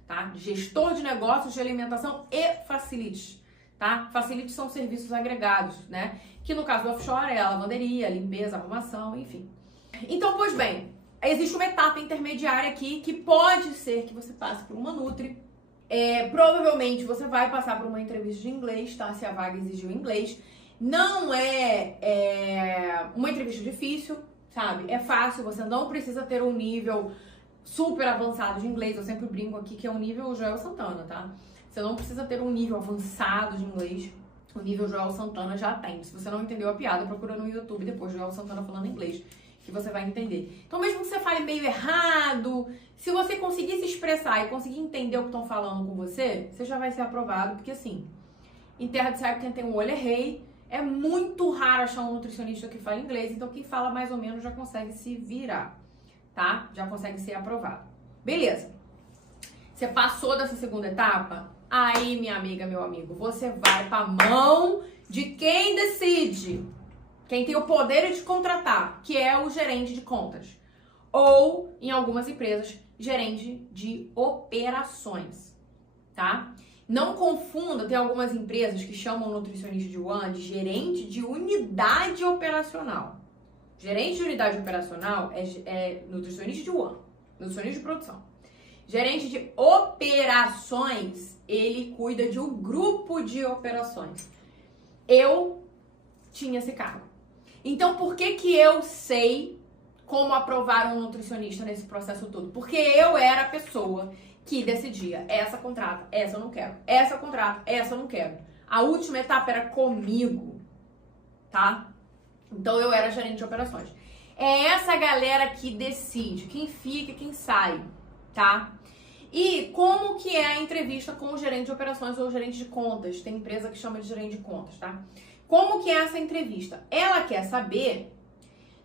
tá? De gestor de negócios, de alimentação e facilities, tá? Facilities são serviços agregados, né? Que no caso do offshore é a lavanderia, a limpeza, a arrumação, enfim. Então, pois bem, existe uma etapa intermediária aqui que pode ser que você passe por uma Nutri. Provavelmente você vai passar por uma entrevista de inglês, tá? Se a vaga exigiu inglês. Não é uma entrevista difícil, sabe? É fácil, você não precisa ter um nível super avançado de inglês. Eu sempre brinco aqui que é um nível Joel Santana, tá? Você não precisa ter um nível avançado de inglês. O nível Joel Santana já tem. Se você não entendeu a piada, procura no YouTube depois Joel Santana falando inglês, que você vai entender. Então, mesmo que você fale meio errado, se você conseguir se expressar e conseguir entender o que estão falando com você, você já vai ser aprovado, porque assim, em terra de saia, quem tem um olho é rei. É muito raro achar um nutricionista que fala inglês, então quem fala mais ou menos já consegue se virar, tá? Já consegue ser aprovado. Beleza. Você passou dessa segunda etapa? Aí, minha amiga, meu amigo, você vai pra mão de quem decide. Quem tem o poder de contratar, que é o gerente de contas. Ou, em algumas empresas, gerente de operações, tá? Não confunda, tem algumas empresas que chamam o nutricionista de ONE de gerente de unidade operacional. Gerente de unidade operacional é nutricionista de ONE, nutricionista de produção. Gerente de operações, ele cuida de um grupo de operações. Eu tinha esse cargo. Então, por que eu sei como aprovar um nutricionista nesse processo todo? Porque eu era a pessoa que decidia, essa contrata, essa eu não quero, essa contrata, essa eu não quero. A última etapa era comigo, tá? Então, eu era gerente de operações. É essa galera que decide quem fica e quem sai, tá? E como que é a entrevista com o gerente de operações ou o gerente de contas? Tem empresa que chama de gerente de contas, tá? Como que é essa entrevista? Ela quer saber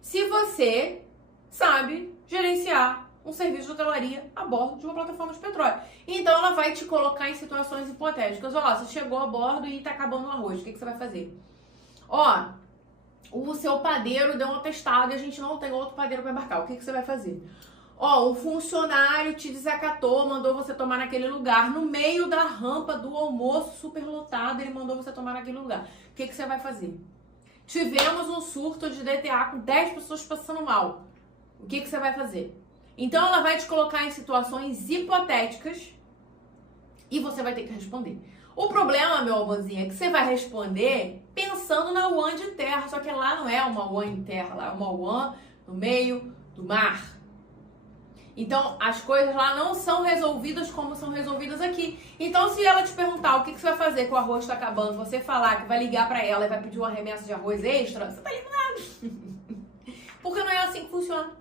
se você sabe gerenciar um serviço de hotelaria a bordo de uma plataforma de petróleo. Então, ela vai te colocar em situações hipotéticas. Ó, você chegou a bordo e tá acabando o arroz. O que você vai fazer? Ó, o seu padeiro deu um atestado e a gente não tem outro padeiro para embarcar. O que você vai fazer? Ó, um funcionário te desacatou, mandou você tomar naquele lugar. No meio da rampa do almoço superlotado, ele mandou você tomar naquele lugar. O que você vai fazer? Tivemos um surto de DTA com 10 pessoas passando mal. O que você vai fazer? Então, ela vai te colocar em situações hipotéticas e você vai ter que responder. O problema, meu amorzinho, é que você vai responder pensando na ONE de terra. Só que lá não é uma ONE em terra, lá é uma ONE no meio do mar. Então, as coisas lá não são resolvidas como são resolvidas aqui. Então, se ela te perguntar o que você vai fazer com o arroz está acabando, você falar que vai ligar pra ela e vai pedir uma remessa de arroz extra, você tá eliminado. Porque não é assim que funciona,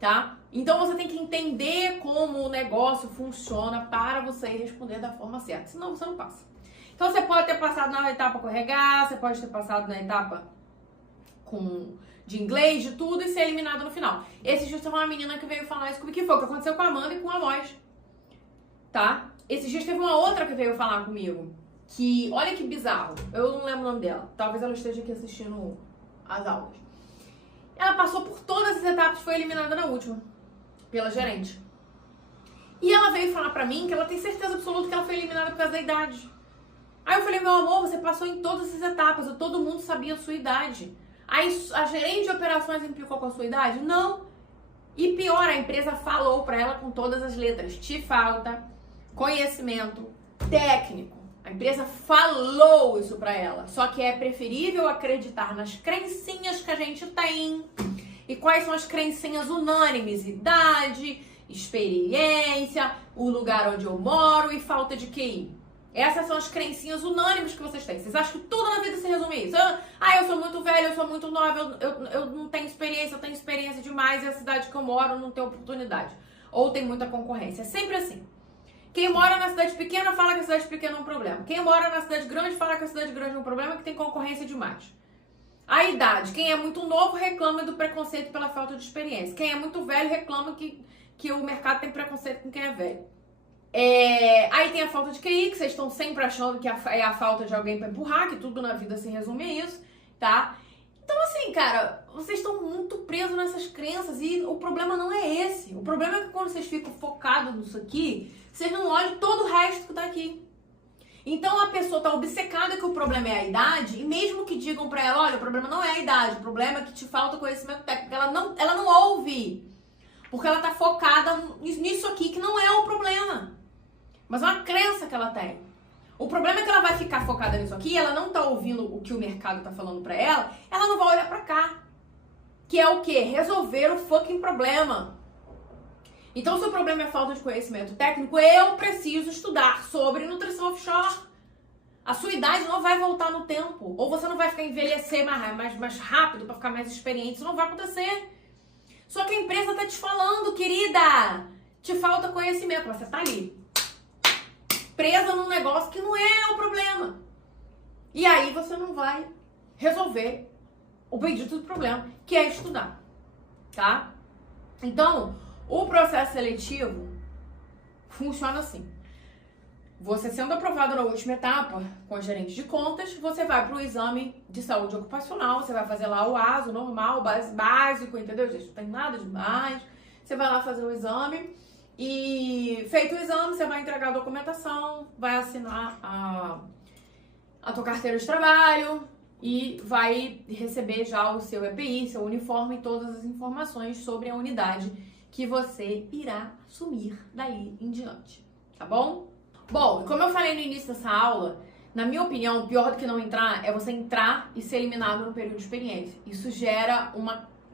tá? Então, você tem que entender como o negócio funciona para você responder da forma certa. Senão, você não passa. Então, você pode ter passado na etapa com RH, você pode ter passado na etapa de inglês, de tudo, e ser eliminado no final. Esse dias teve uma menina que veio falar isso comigo, que foi o que aconteceu com a Amanda e com a Lois, tá? Esses dias teve uma outra que veio falar comigo, que, olha que bizarro, eu não lembro o nome dela, talvez ela esteja aqui assistindo as aulas. Ela passou por todas as etapas e foi eliminada na última, pela gerente. E ela veio falar pra mim que ela tem certeza absoluta que ela foi eliminada por causa da idade. Aí eu falei, meu amor, você passou em todas as etapas, todo mundo sabia a sua idade. Aí a gerente de operações implicou com a sua idade? Não. E pior, a empresa falou pra ela com todas as letras. Te falta conhecimento técnico. A empresa falou isso para ela. Só que é preferível acreditar nas crencinhas que a gente tem. E quais são as crencinhas unânimes? Idade, experiência, o lugar onde eu moro e falta de QI. Essas são as crencinhas unânimes que vocês têm. Vocês acham que tudo na vida se resume a isso? Eu sou muito velho, eu sou muito nova, eu não tenho experiência, eu tenho experiência demais e a cidade que eu moro não tem oportunidade. Ou tem muita concorrência. É sempre assim. Quem mora na cidade pequena fala que a cidade pequena é um problema. Quem mora na cidade grande fala que a cidade grande é um problema, que tem concorrência demais. A idade. Quem é muito novo reclama do preconceito pela falta de experiência. Quem é muito velho reclama que o mercado tem preconceito com quem é velho. Aí tem a falta de QI, que vocês estão sempre achando que é a falta de alguém pra empurrar, que tudo na vida se resume a isso, tá? Então assim, cara, vocês estão muito presos nessas crenças e o problema não é esse. O problema é que quando vocês ficam focados nisso aqui, vocês não olham todo o resto que tá aqui. Então a pessoa tá obcecada que o problema é a idade e mesmo que digam pra ela, olha, o problema não é a idade, o problema é que te falta conhecimento técnico, ela não ouve. Porque ela tá focada nisso aqui que não é o problema. Mas é uma crença que ela tem. O problema é que ela vai ficar focada nisso aqui, ela não tá ouvindo o que o mercado tá falando pra ela, ela não vai olhar pra cá. Que é o quê? Resolver o fucking problema. Então, se o problema é falta de conhecimento técnico, eu preciso estudar sobre nutrição offshore. A sua idade não vai voltar no tempo. Ou você não vai ficar envelhecer mais rápido pra ficar mais experiente. Isso não vai acontecer. Só que a empresa tá te falando, querida, te falta conhecimento. Você tá ali, presa num negócio que não é o problema. E aí você não vai resolver o bendito do problema, que é estudar, tá? Então, o processo seletivo funciona assim. Você sendo aprovado na última etapa com a gerente de contas, você vai para o exame de saúde ocupacional, você vai fazer lá o ASO normal, básico, entendeu, gente? Não tem nada demais. Você vai lá fazer o exame e feito o exame, você vai entregar a documentação, vai assinar a tua carteira de trabalho e vai receber já o seu EPI, seu uniforme e todas as informações sobre a unidade que você irá assumir dali em diante, tá bom? Bom, como eu falei no início dessa aula, na minha opinião, pior do que não entrar é você entrar e ser eliminado no período de experiência. Isso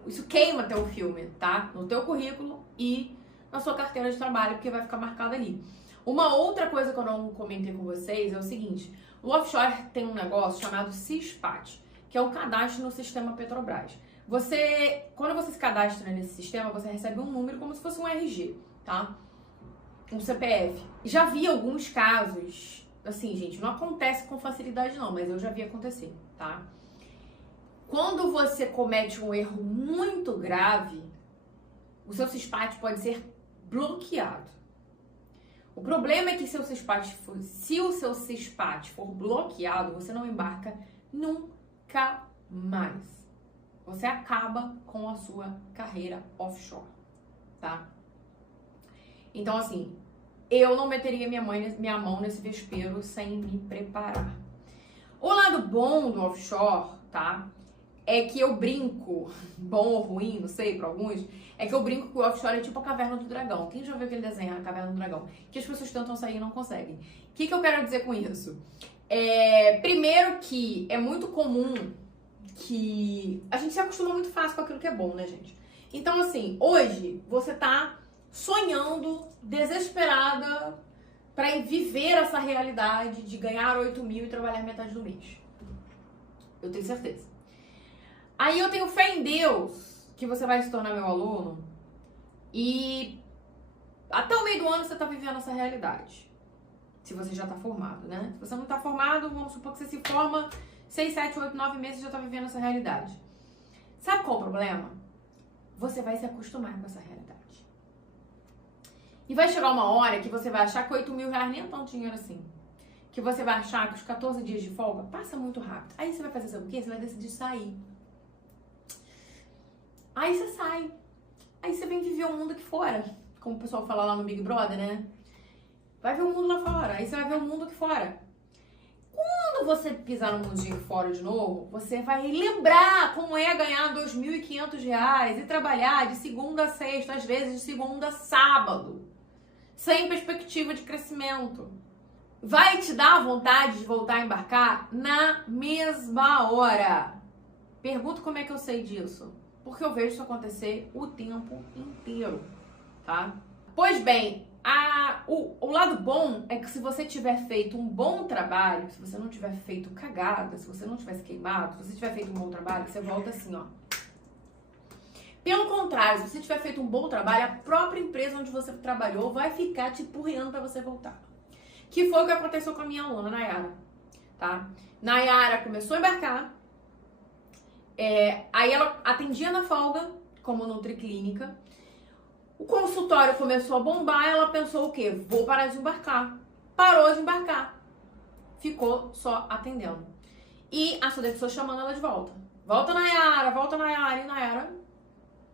isso queima teu filme, tá? No teu currículo e na sua carteira de trabalho, porque vai ficar marcado ali. Uma outra coisa que eu não comentei com vocês é o seguinte: o offshore tem um negócio chamado CISPAT, que é um cadastro no sistema Petrobras. Quando você se cadastra nesse sistema, você recebe um número como se fosse um RG, tá? Um CPF. Já vi alguns casos, assim, gente, não acontece com facilidade não, mas eu já vi acontecer, tá? Quando você comete um erro muito grave, o seu CISPAT pode ser bloqueado. O problema é que se o seu CISPAT for bloqueado, você não embarca nunca mais. Você acaba com a sua carreira offshore, tá? Então, assim, eu não meteria minha mão nesse vespeiro sem me preparar. O lado bom do offshore, tá? É que eu brinco, bom ou ruim, não sei, para alguns, é que eu brinco que o offshore é tipo a Caverna do Dragão. Quem já viu aquele desenho, a Caverna do Dragão? Que as pessoas tentam sair e não conseguem. O que eu quero dizer com isso? Primeiro que é muito comum que a gente se acostuma muito fácil com aquilo que é bom, né, gente? Então, assim, hoje você tá sonhando, desesperada para viver essa realidade de ganhar 8 mil e trabalhar metade do mês. Eu tenho certeza. Aí eu tenho fé em Deus que você vai se tornar meu aluno e até o meio do ano você tá vivendo essa realidade. Se você já tá formado, né? Se você não tá formado, vamos supor que você se forma 6, 7, 8, 9 meses e já tá vivendo essa realidade. Sabe qual é o problema? Você vai se acostumar com essa realidade. E vai chegar uma hora que você vai achar que 8 mil reais nem é tanto dinheiro assim. Que você vai achar que os 14 dias de folga passa muito rápido. Aí você vai fazer o quê? Você vai decidir sair. Aí você sai. Aí você vem viver o mundo aqui fora. Como o pessoal fala lá no Big Brother, né? Vai ver o mundo lá fora. Aí você vai ver o mundo aqui fora. Quando você pisar no mundinho aqui fora de novo, você vai lembrar como é ganhar R$ 2.500 e trabalhar de segunda a sexta, às vezes de segunda a sábado. sem perspectiva de crescimento. Vai te dar vontade de voltar a embarcar na mesma hora. Pergunto como é que eu sei disso. Porque eu vejo isso acontecer o tempo inteiro, tá? Pois bem, o lado bom é que se você tiver feito um bom trabalho, se você não tiver feito cagada, se você não tiver se queimado, se você tiver feito um bom trabalho, você volta assim, ó. Pelo contrário, se você tiver feito um bom trabalho, a própria empresa onde você trabalhou vai ficar te empurrando pra você voltar. Que foi o que aconteceu com a minha aluna, Nayara, tá? Nayara começou a embarcar, aí ela atendia na folga, como nutriclínica. O consultório começou a bombar, ela pensou o quê? Vou parar de embarcar. Parou de embarcar. Ficou só atendendo. E a Sodexo chamando ela de volta. Volta, Nayara, e Nayara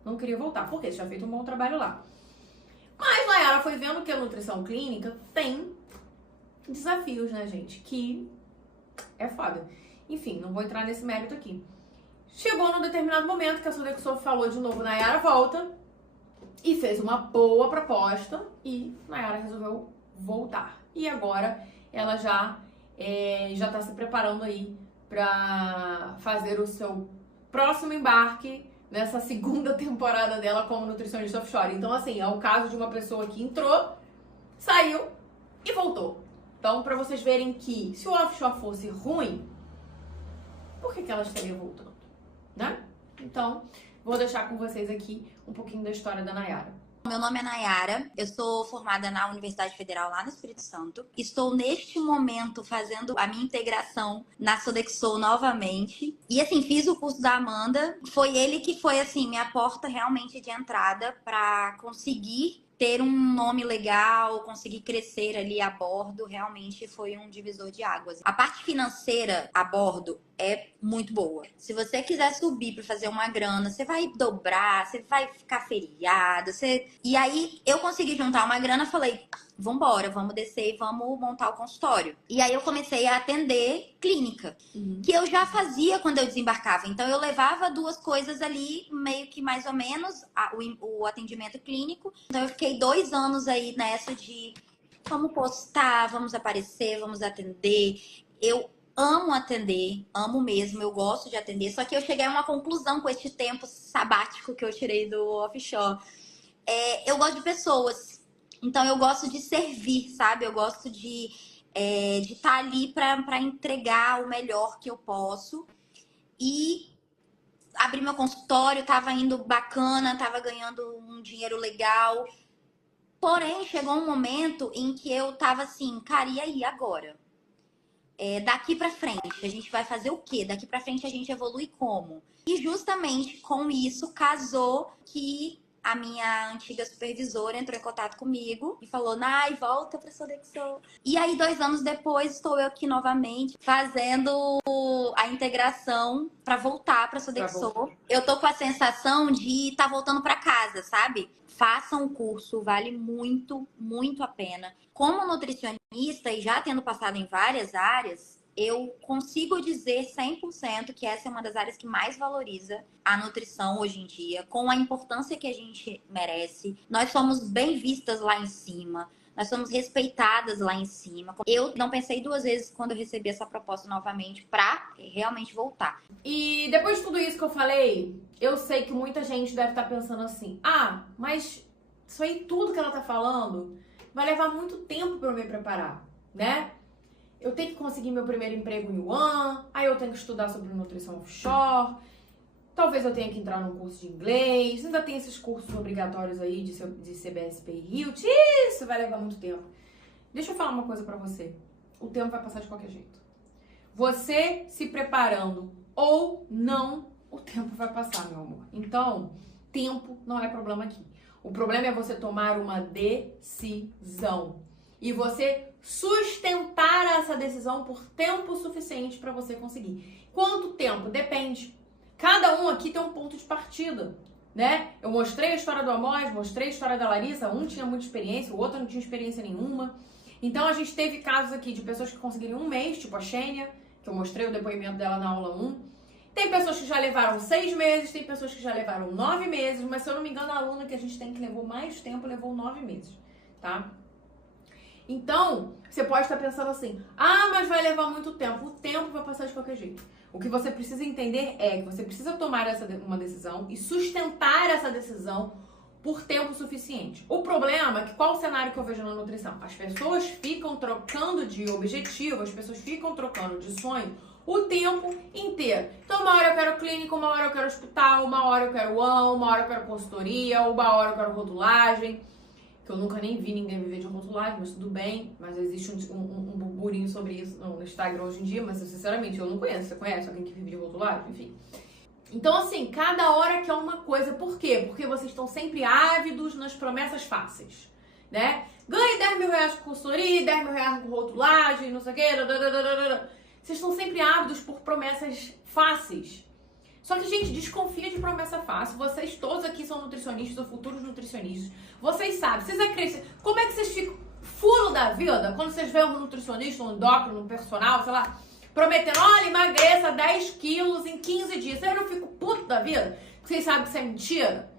não queria voltar. Por quê? Tinha feito um bom trabalho lá. Mas Nayara foi vendo que a nutrição clínica tem desafios, né, gente? Que é foda. Enfim, não vou entrar nesse mérito aqui. Chegou num determinado momento que a Sodexo falou de novo, Nayara volta, e fez uma boa proposta, e Nayara resolveu voltar. E agora ela já tá se preparando aí para fazer o seu próximo embarque nessa segunda temporada dela como nutricionista offshore. Então, assim, é o caso de uma pessoa que entrou, saiu e voltou. Então, para vocês verem que se o offshore fosse ruim, por que ela estaria voltando, né? Então, vou deixar com vocês aqui um pouquinho da história da Nayara. Meu nome é Nayara, eu sou formada na Universidade Federal lá no Espírito Santo. Estou neste momento fazendo a minha integração na Sodexo novamente. E assim, fiz o curso da Amanda. Foi ele que foi assim minha porta realmente de entrada para conseguir ter um nome legal, conseguir crescer ali a bordo, realmente foi um divisor de águas. A parte financeira a bordo é muito boa. Se você quiser subir para fazer uma grana, você vai dobrar, você vai ficar feriado, E aí eu consegui juntar uma grana, falei, vambora, vamos descer e vamos montar o consultório. E aí eu comecei a atender clínica, que eu já fazia quando eu desembarcava. Então eu levava duas coisas ali, meio que mais ou menos, o atendimento clínico. Então eu fiquei 2 anos aí nessa de vamos postar, vamos aparecer, vamos atender. Eu amo atender, amo mesmo, eu gosto de atender. Só que eu cheguei a uma conclusão com este tempo sabático que eu tirei do offshore. Eu gosto de pessoas. Então eu gosto de servir, sabe? Eu gosto de estar ali para entregar o melhor que eu posso. E abri meu consultório, tava indo bacana, tava ganhando um dinheiro legal. Porém, chegou um momento em que eu tava assim, cara, e aí agora? Daqui pra frente, a gente vai fazer o quê? Daqui pra frente a gente evolui como? E justamente com isso casou que a minha antiga supervisora entrou em contato comigo e falou, Nay, volta pra Sodexo. E aí, 2 anos depois, estou eu aqui novamente fazendo a integração pra voltar pra Sodexo. Eu tô com a sensação de estar voltando pra casa, sabe? Façam o curso, vale muito, muito a pena. Como nutricionista e já tendo passado em várias áreas, eu consigo dizer 100% que essa é uma das áreas que mais valoriza a nutrição hoje em dia, com a importância que a gente merece. Nós somos bem vistas lá em cima, nós somos respeitadas lá em cima. Eu não pensei 2 vezes quando eu recebi essa proposta novamente para realmente voltar. E depois de tudo isso que eu falei, eu sei que muita gente deve estar pensando assim, mas isso aí tudo que ela tá falando vai levar muito tempo para eu me preparar, né? Eu tenho que conseguir meu primeiro emprego em Yuan, aí eu tenho que estudar sobre nutrição offshore, talvez eu tenha que entrar num curso de inglês, ainda tem esses cursos obrigatórios aí de CBSP e RIUT, isso vai levar muito tempo. Deixa eu falar uma coisa pra você, o tempo vai passar de qualquer jeito. Você se preparando ou não, o tempo vai passar, meu amor. Então, tempo não é problema aqui. O problema é você tomar uma decisão e você sustentar essa decisão por tempo suficiente para você conseguir. Quanto tempo? Depende. Cada um aqui tem um ponto de partida, né? Eu mostrei a história do Amós, mostrei a história da Larissa, um tinha muita experiência, o outro não tinha experiência nenhuma. Então a gente teve casos aqui de pessoas que conseguiram 1 mês, tipo a Xênia, que eu mostrei o depoimento dela na aula 1. Tem pessoas que já levaram 6 meses, tem pessoas que já levaram 9 meses, mas se eu não me engano a aluna que a gente tem que levou mais tempo levou 9 meses, tá? Então, você pode estar pensando assim, ah, mas vai levar muito tempo. O tempo vai passar de qualquer jeito. O que você precisa entender é que você precisa tomar uma decisão e sustentar essa decisão por tempo suficiente. O problema é que qual o cenário que eu vejo na nutrição? As pessoas ficam trocando de objetivo, as pessoas ficam trocando de sonho o tempo inteiro. Então, uma hora eu quero clínica, uma hora eu quero hospital, uma hora eu quero uma hora eu quero consultoria, uma hora eu quero rotulagem. Que eu nunca nem vi ninguém viver de rotulagem, mas tudo bem. Mas existe um burburinho sobre isso no Instagram hoje em dia, mas sinceramente eu não conheço. Você conhece alguém que vive de rotulagem? Enfim. Então, assim, cada hora quer uma coisa. Por quê? Porque vocês estão sempre ávidos nas promessas fáceis, né? Ganhe 10 mil reais com consultoria, 10 mil reais com rotulagem, não sei o quê. Vocês estão sempre ávidos por promessas fáceis. Só que, gente, desconfia de promessa fácil. Vocês todos aqui são nutricionistas ou futuros nutricionistas. Vocês sabem, vocês acreditam. Como é que vocês ficam fulo da vida quando vocês veem um nutricionista, um endócrino, um personal, sei lá, prometendo, olha, emagreça 10 quilos em 15 dias. Vocês não ficam puto da vida? Porque vocês sabem que isso é mentira?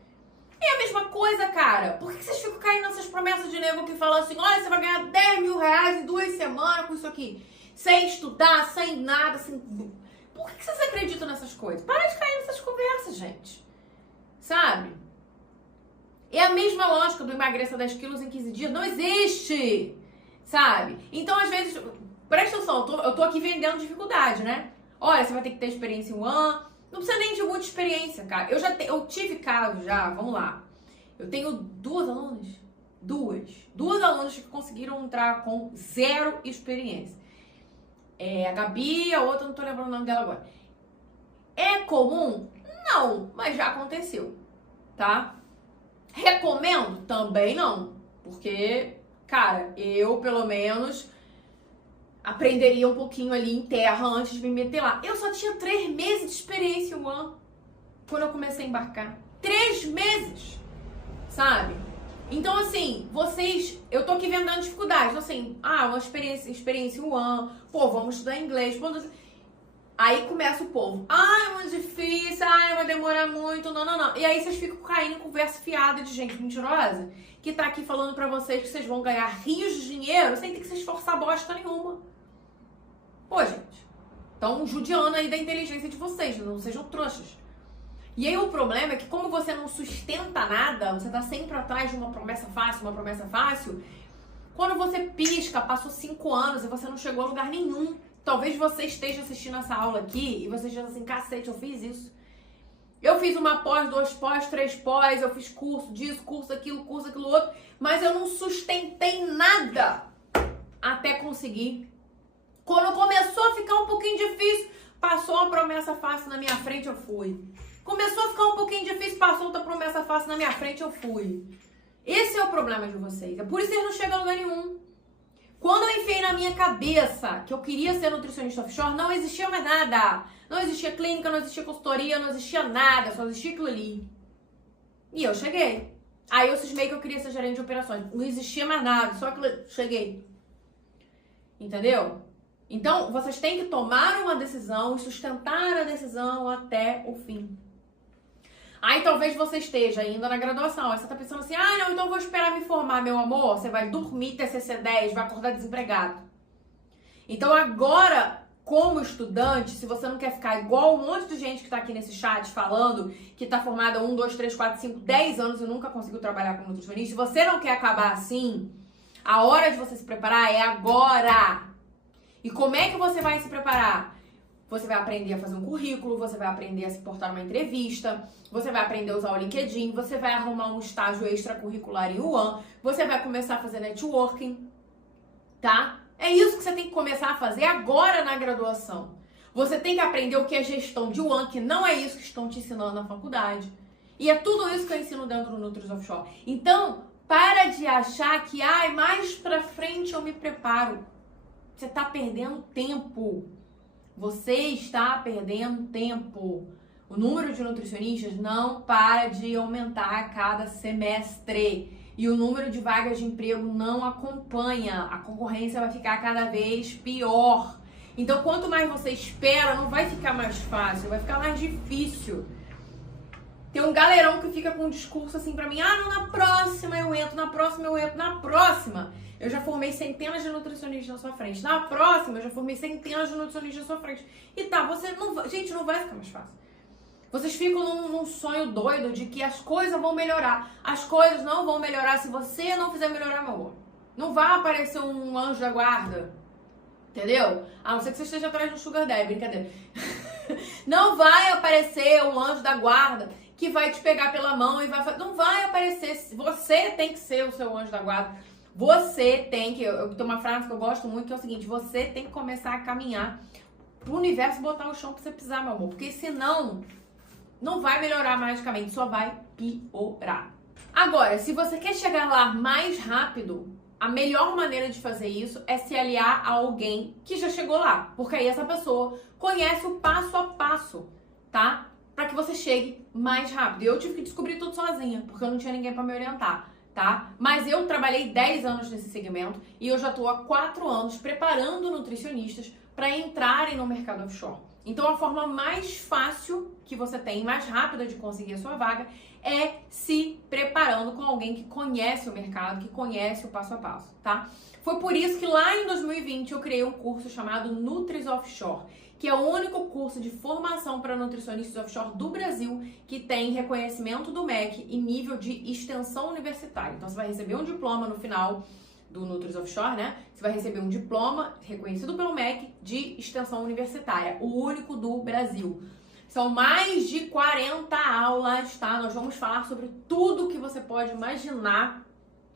É a mesma coisa, cara. Por que vocês ficam caindo nessas promessas de nego que falam assim, olha, você vai ganhar 10 mil reais em 2 semanas com isso aqui? Sem estudar, sem nada, sem... Por que vocês acreditam nessas coisas? Para de cair nessas conversas, gente. Sabe? É a mesma lógica do emagreça 10 quilos em 15 dias. Não existe. Sabe? Então, às vezes... Presta atenção, eu tô aqui vendendo dificuldade, né? Olha, você vai ter que ter experiência em um ano. Não precisa nem de muita experiência, cara. Eu tive casos já, vamos lá. Eu tenho duas alunas que conseguiram entrar com 0 experiência. A Gabi, a outra, não tô lembrando o nome dela agora. É comum? Não, mas já aconteceu, tá? Recomendo? Também não. Porque, cara, eu, pelo menos, aprenderia um pouquinho ali em terra antes de me meter lá. Eu só tinha 3 meses de experiência em um ano quando eu comecei a embarcar. 3 meses, sabe? Então, assim, eu tô aqui vendendo dificuldade. Então, assim, uma experiência em um ano. Pô, vamos estudar inglês. Aí começa o povo. É muito difícil. Vai demorar muito. Não. E aí vocês ficam caindo em conversa fiada de gente mentirosa que tá aqui falando pra vocês que vocês vão ganhar rios de dinheiro sem ter que se esforçar bosta nenhuma. Pô, gente. Estão judiando aí da inteligência de vocês. Não sejam trouxas. E aí o problema é que como você não sustenta nada, você tá sempre atrás de uma promessa fácil, quando você pisca, passou 5 anos e você não chegou a lugar nenhum, talvez você esteja assistindo essa aula aqui e você esteja assim, cacete, eu fiz isso. Eu fiz uma pós, 2 pós, 3 pós, eu fiz curso disso, curso aquilo outro, mas eu não sustentei nada até conseguir. Quando começou a ficar um pouquinho difícil, passou uma promessa fácil na minha frente, eu fui. Começou a ficar um pouquinho difícil, passou outra promessa fácil na minha frente, eu fui. Esse é o problema de vocês. É por isso que eles não chegam a lugar nenhum. Quando eu enfiei na minha cabeça que eu queria ser nutricionista offshore, não existia mais nada. Não existia clínica, não existia consultoria, não existia nada. Só existia aquilo ali. E eu cheguei. Aí eu cismei que eu queria ser gerente de operações. Não existia mais nada, só aquilo ali. Cheguei. Entendeu? Então, vocês têm que tomar uma decisão e sustentar a decisão até o fim. Aí talvez você esteja ainda na graduação, aí você tá pensando assim, não, então eu vou esperar me formar, meu amor. Você vai dormir TCC 10, vai acordar desempregado. Então agora, como estudante, se você não quer ficar igual um monte de gente que tá aqui nesse chat falando que tá formada 1, 2, 3, 4, 5, 10 anos e nunca conseguiu trabalhar como nutricionista, se você não quer acabar assim, a hora de você se preparar é agora. E como é que você vai se preparar? Você vai aprender a fazer um currículo, você vai aprender a se portar numa entrevista, você vai aprender a usar o LinkedIn, você vai arrumar um estágio extracurricular em UAN, você vai começar a fazer networking, tá? É isso que você tem que começar a fazer agora na graduação. Você tem que aprender o que é gestão de UAN, que não é isso que estão te ensinando na faculdade. E é tudo isso que eu ensino dentro do Nutri Offshore. Então, para de achar que, mais pra frente eu me preparo. Você tá perdendo tempo. Você está perdendo tempo. O número de nutricionistas não para de aumentar a cada semestre. E o número de vagas de emprego não acompanha. A concorrência vai ficar cada vez pior. Então, quanto mais você espera, não vai ficar mais fácil, vai ficar mais difícil. Tem um galerão que fica com um discurso assim pra mim, não, na próxima eu entro, na próxima eu entro, na próxima eu já formei centenas de nutricionistas na sua frente, na próxima eu já formei centenas de nutricionistas na sua frente. E tá, você não, gente, não vai ficar mais fácil. Vocês ficam num sonho doido de que as coisas vão melhorar. As coisas não vão melhorar se você não fizer melhorar, meu amor. Não vai aparecer um anjo da guarda, entendeu? A não ser que você esteja atrás do Sugar Daddy, brincadeira. Não vai aparecer um anjo da guarda que vai te pegar pela mão e vai fazer. Não vai aparecer. Você tem que ser o seu anjo da guarda. Você tem que. Eu tenho uma frase que eu gosto muito que é o seguinte: você tem que começar a caminhar pro universo botar o chão pra você pisar, meu amor. Porque senão não vai melhorar magicamente, só vai piorar. Agora, se você quer chegar lá mais rápido, a melhor maneira de fazer isso é se aliar a alguém que já chegou lá. Porque aí essa pessoa conhece o passo a passo, tá? Pra que você chegue mais rápido. Eu tive que descobrir tudo sozinha, porque eu não tinha ninguém pra me orientar, tá? Mas eu trabalhei 10 anos nesse segmento e eu já tô há 4 anos preparando nutricionistas para entrarem no mercado offshore. Então a forma mais fácil que você tem, mais rápida de conseguir a sua vaga, é se preparando com alguém que conhece o mercado, que conhece o passo a passo, tá? Foi por isso que lá em 2020 eu criei um curso chamado Nutris Offshore, que é o único curso de formação para nutricionistas offshore do Brasil que tem reconhecimento do MEC e nível de extensão universitária. Então você vai receber um diploma no final do Nutris Offshore, né? Você vai receber um diploma reconhecido pelo MEC de extensão universitária, o único do Brasil. São mais de 40 aulas, tá? Nós vamos falar sobre tudo que você pode imaginar.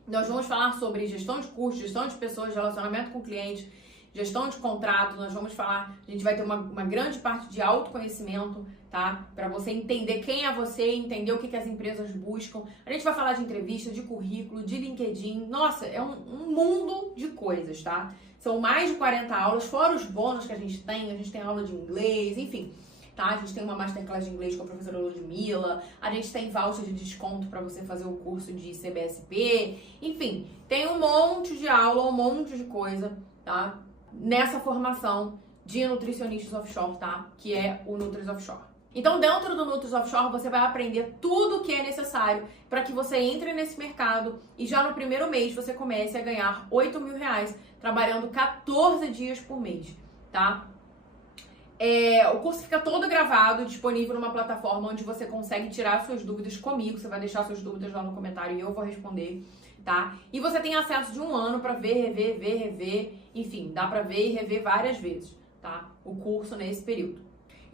Nós vamos falar sobre gestão de custos, gestão de pessoas, relacionamento com clientes, gestão de contrato. Nós vamos falar, a gente vai ter uma grande parte de autoconhecimento, tá? Para você entender quem é você, entender o que as empresas buscam. A gente vai falar de entrevista, de currículo, de LinkedIn. Nossa, é um mundo de coisas, tá? São mais de 40 aulas, fora os bônus que a gente tem aula de inglês, enfim. Tá? A gente tem uma masterclass de inglês com a professora Ludmilla, a gente tem voucher de desconto para você fazer o curso de CBSP, enfim, tem um monte de aula, um monte de coisa, tá? Nessa formação de nutricionistas offshore, tá? Que é o Nutris Offshore. Então, dentro do Nutris Offshore, você vai aprender tudo o que é necessário para que você entre nesse mercado e já no primeiro mês você comece a ganhar R$8.000 trabalhando 14 dias por mês, tá? O curso fica todo gravado, disponível numa plataforma onde você consegue tirar suas dúvidas comigo. Você vai deixar suas dúvidas lá no comentário e eu vou responder, tá? E você tem acesso de 1 ano pra ver, rever, enfim, dá pra ver e rever várias vezes, tá? O curso nesse período.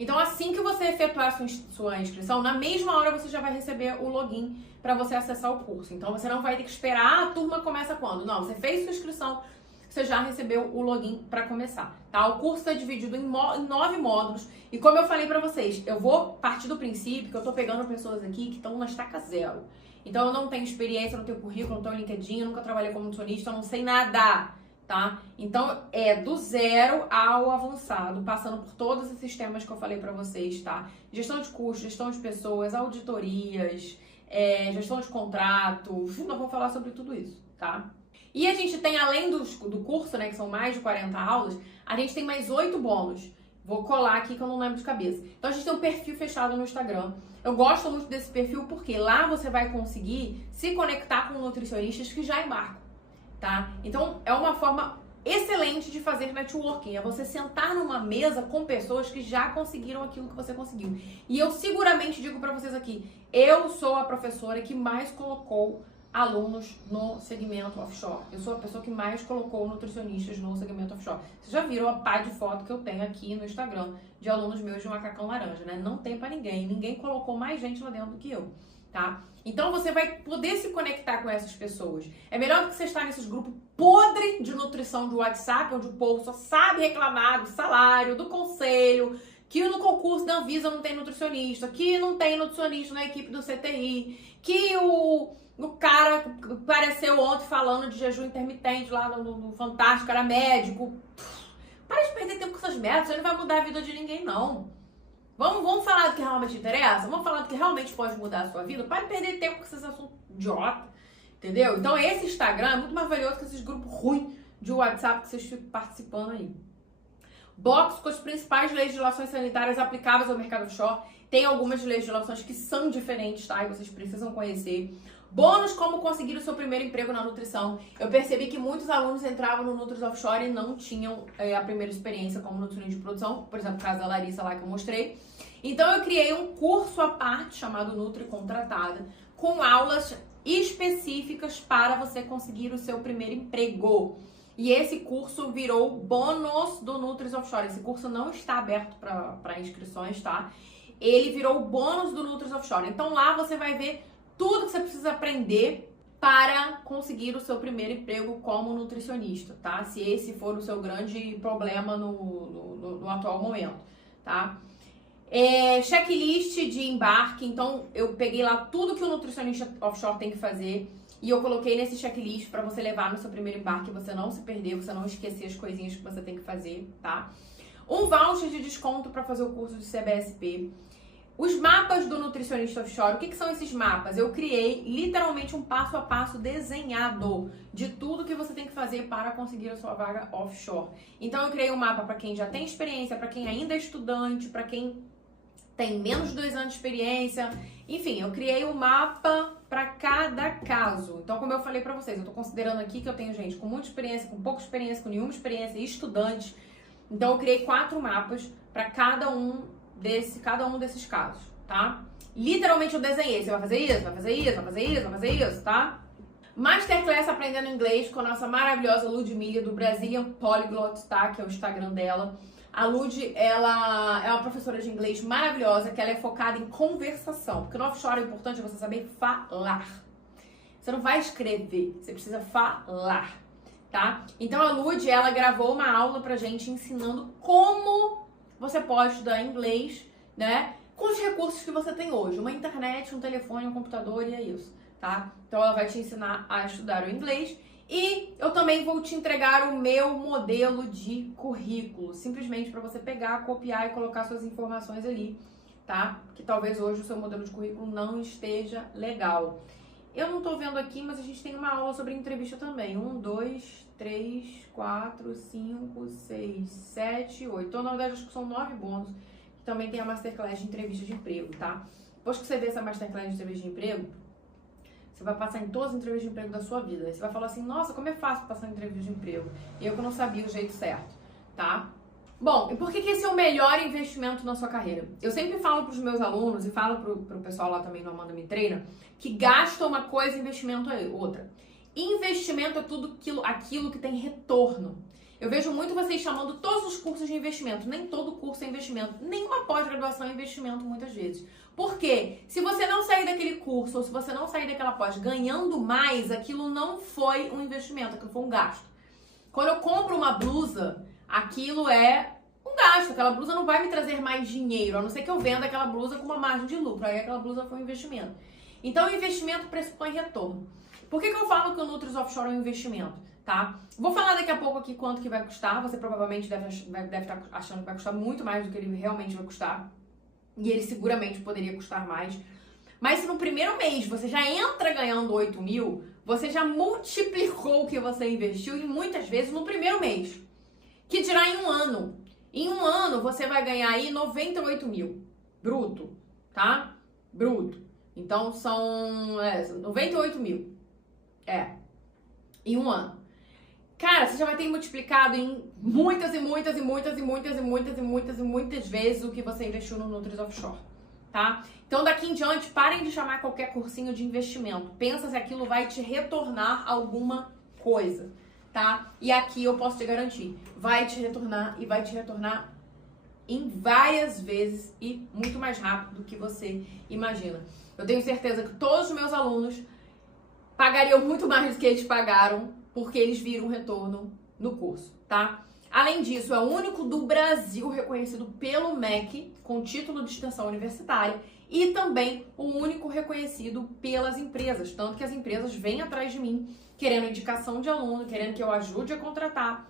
Então, assim que você efetuar sua inscrição, na mesma hora você já vai receber o login pra você acessar o curso. Então, você não vai ter que esperar a turma começa quando. Não, você fez sua inscrição, você já recebeu o login para começar, tá? O curso está dividido em 9 módulos e como eu falei para vocês, eu vou partir do princípio que eu tô pegando pessoas aqui que estão na estaca zero. Então eu não tenho experiência, não tenho currículo, não tenho LinkedIn, eu nunca trabalhei como nutricionista, eu não sei nada, tá? Então é do zero ao avançado, passando por todos esses temas que eu falei para vocês, tá? Gestão de custos, gestão de pessoas, auditorias, gestão de contrato, nós vamos falar sobre tudo isso, tá? E a gente tem, além do curso, né, que são mais de 40 aulas, a gente tem mais 8 bônus. Vou colar aqui que eu não lembro de cabeça. Então a gente tem um perfil fechado no Instagram. Eu gosto muito desse perfil porque lá você vai conseguir se conectar com nutricionistas que já embarcam, tá? Então é uma forma excelente de fazer networking. É você sentar numa mesa com pessoas que já conseguiram aquilo que você conseguiu. E eu seguramente digo pra vocês aqui, eu sou a professora que mais colocou alunos no segmento offshore. Eu sou a pessoa que mais colocou nutricionistas no segmento offshore. Vocês já viram a pá de foto que eu tenho aqui no Instagram de alunos meus de macacão laranja, né? Não tem pra ninguém. Ninguém colocou mais gente lá dentro do que eu, tá? Então você vai poder se conectar com essas pessoas. É melhor do que você estar nesses grupos podre de nutrição de WhatsApp, onde o povo só sabe reclamar do salário, do conselho, que no concurso da Anvisa não tem nutricionista, que não tem nutricionista na equipe do CTI, que o cara apareceu ontem falando de jejum intermitente lá no Fantástico, era médico. Para de perder tempo com essas merdas, isso não vai mudar a vida de ninguém, não. Vamos falar do que realmente interessa? Vamos falar do que realmente pode mudar a sua vida? Para de perder tempo com esses assuntos idiota, entendeu? Então esse Instagram é muito mais valioso que esses grupos ruins de WhatsApp que vocês ficam participando aí. Box com as principais legislações sanitárias aplicáveis ao mercado offshore. Tem algumas legislações que são diferentes, tá? E vocês precisam conhecer. Bônus, como conseguir o seu primeiro emprego na nutrição. Eu percebi que muitos alunos entravam no Nutris Offshore e não tinham a primeira experiência como nutricionista de produção. Por exemplo, o caso da Larissa lá que eu mostrei. Então eu criei um curso à parte chamado Nutri Contratada, com aulas específicas para você conseguir o seu primeiro emprego. E esse curso virou bônus do Nutris Offshore. Esse curso não está aberto para inscrições, tá? Ele virou bônus do Nutris Offshore. Então lá você vai ver tudo que você precisa aprender para conseguir o seu primeiro emprego como nutricionista, tá? Se esse for o seu grande problema no atual momento, tá? Checklist de embarque. Então eu peguei lá tudo que o nutricionista offshore tem que fazer e eu coloquei nesse checklist para você levar no seu primeiro embarque, você não se perder, você não esquecer as coisinhas que você tem que fazer, tá? Um voucher de desconto para fazer o curso de CBSP. Os mapas do nutricionista offshore, o que são esses mapas? Eu criei literalmente um passo a passo desenhado de tudo que você tem que fazer para conseguir a sua vaga offshore. Então eu criei um mapa para quem já tem experiência, para quem ainda é estudante, para quem tem menos de 2 anos de experiência. Enfim, eu criei um mapa para cada caso. Então, como eu falei para vocês, eu tô considerando aqui que eu tenho gente com muita experiência, com pouca experiência, com nenhuma experiência e estudantes. Então eu criei 4 mapas para cada um desses casos, tá? Literalmente eu desenhei. Você vai fazer isso, vai fazer isso, vai fazer isso, vai fazer isso, tá? Masterclass Aprendendo Inglês com a nossa maravilhosa Ludmilla do Brazilian Polyglot, tá? Que é o Instagram dela. A Lud, ela é uma professora de inglês maravilhosa, que ela é focada em conversação. Porque no offshore é importante você saber falar. Você não vai escrever, você precisa falar, tá? Então a Lud, ela gravou uma aula pra gente ensinando como você pode estudar inglês, né? Com os recursos que você tem hoje. Uma internet, um telefone, um computador e é isso, tá? Então ela vai te ensinar a estudar o inglês. E eu também vou te entregar o meu modelo de currículo. Simplesmente para você pegar, copiar e colocar suas informações ali, tá? Que talvez hoje o seu modelo de currículo não esteja legal. Eu não tô vendo aqui, mas a gente tem uma aula sobre entrevista também. 1, 2, 3, 4, 5, 6, 7, 8. Então, na verdade, acho que são 9 bônus. Também tem a Masterclass de entrevista de emprego, tá? Depois que você vê essa Masterclass de entrevista de emprego, você vai passar em todas as entrevistas de emprego da sua vida. Aí você vai falar assim, nossa, como é fácil passar em entrevista de emprego. E eu que não sabia o jeito certo, tá? Bom, e por que esse é o melhor investimento na sua carreira? Eu sempre falo pros meus alunos e falo pro pessoal lá também no Amanda Me Treina, que gasta uma coisa e investimento é outra. Investimento é tudo aquilo que tem retorno. Eu vejo muito vocês chamando todos os cursos de investimento. Nem todo curso é investimento. Nenhuma pós-graduação é investimento muitas vezes. Por quê? Se você não sair daquele curso ou se você não sair daquela pós ganhando mais, aquilo não foi um investimento, aquilo foi um gasto. Quando eu compro uma blusa, aquilo é um gasto. Aquela blusa não vai me trazer mais dinheiro, a não ser que eu venda aquela blusa com uma margem de lucro. Aí aquela blusa foi um investimento. Então, o investimento pressupõe retorno. Por que eu falo que o Nutris Offshore é um investimento? Tá? Vou falar daqui a pouco aqui quanto que vai custar. Você provavelmente deve estar achando que vai custar muito mais do que ele realmente vai custar. E ele seguramente poderia custar mais. Mas se no primeiro mês você já entra ganhando 8 mil, você já multiplicou o que você investiu e muitas vezes no primeiro mês. Que dirá em um ano. Em um ano você vai ganhar aí 98 mil. Bruto, tá? Bruto. Então são 98 mil. Em um ano. Cara, você já vai ter multiplicado em muitas vezes o que você investiu no Nutris Offshore, tá? Então daqui em diante, parem de chamar qualquer cursinho de investimento. Pensa se aquilo vai te retornar alguma coisa, tá? E aqui eu posso te garantir, vai te retornar e vai te retornar em várias vezes e muito mais rápido do que você imagina. Eu tenho certeza que todos os meus alunos pagariam muito mais do que eles pagaram porque eles viram um retorno no curso, tá? Além disso, é o único do Brasil reconhecido pelo MEC com título de extensão universitária e também o único reconhecido pelas empresas, tanto que as empresas vêm atrás de mim querendo indicação de aluno, querendo que eu ajude a contratar,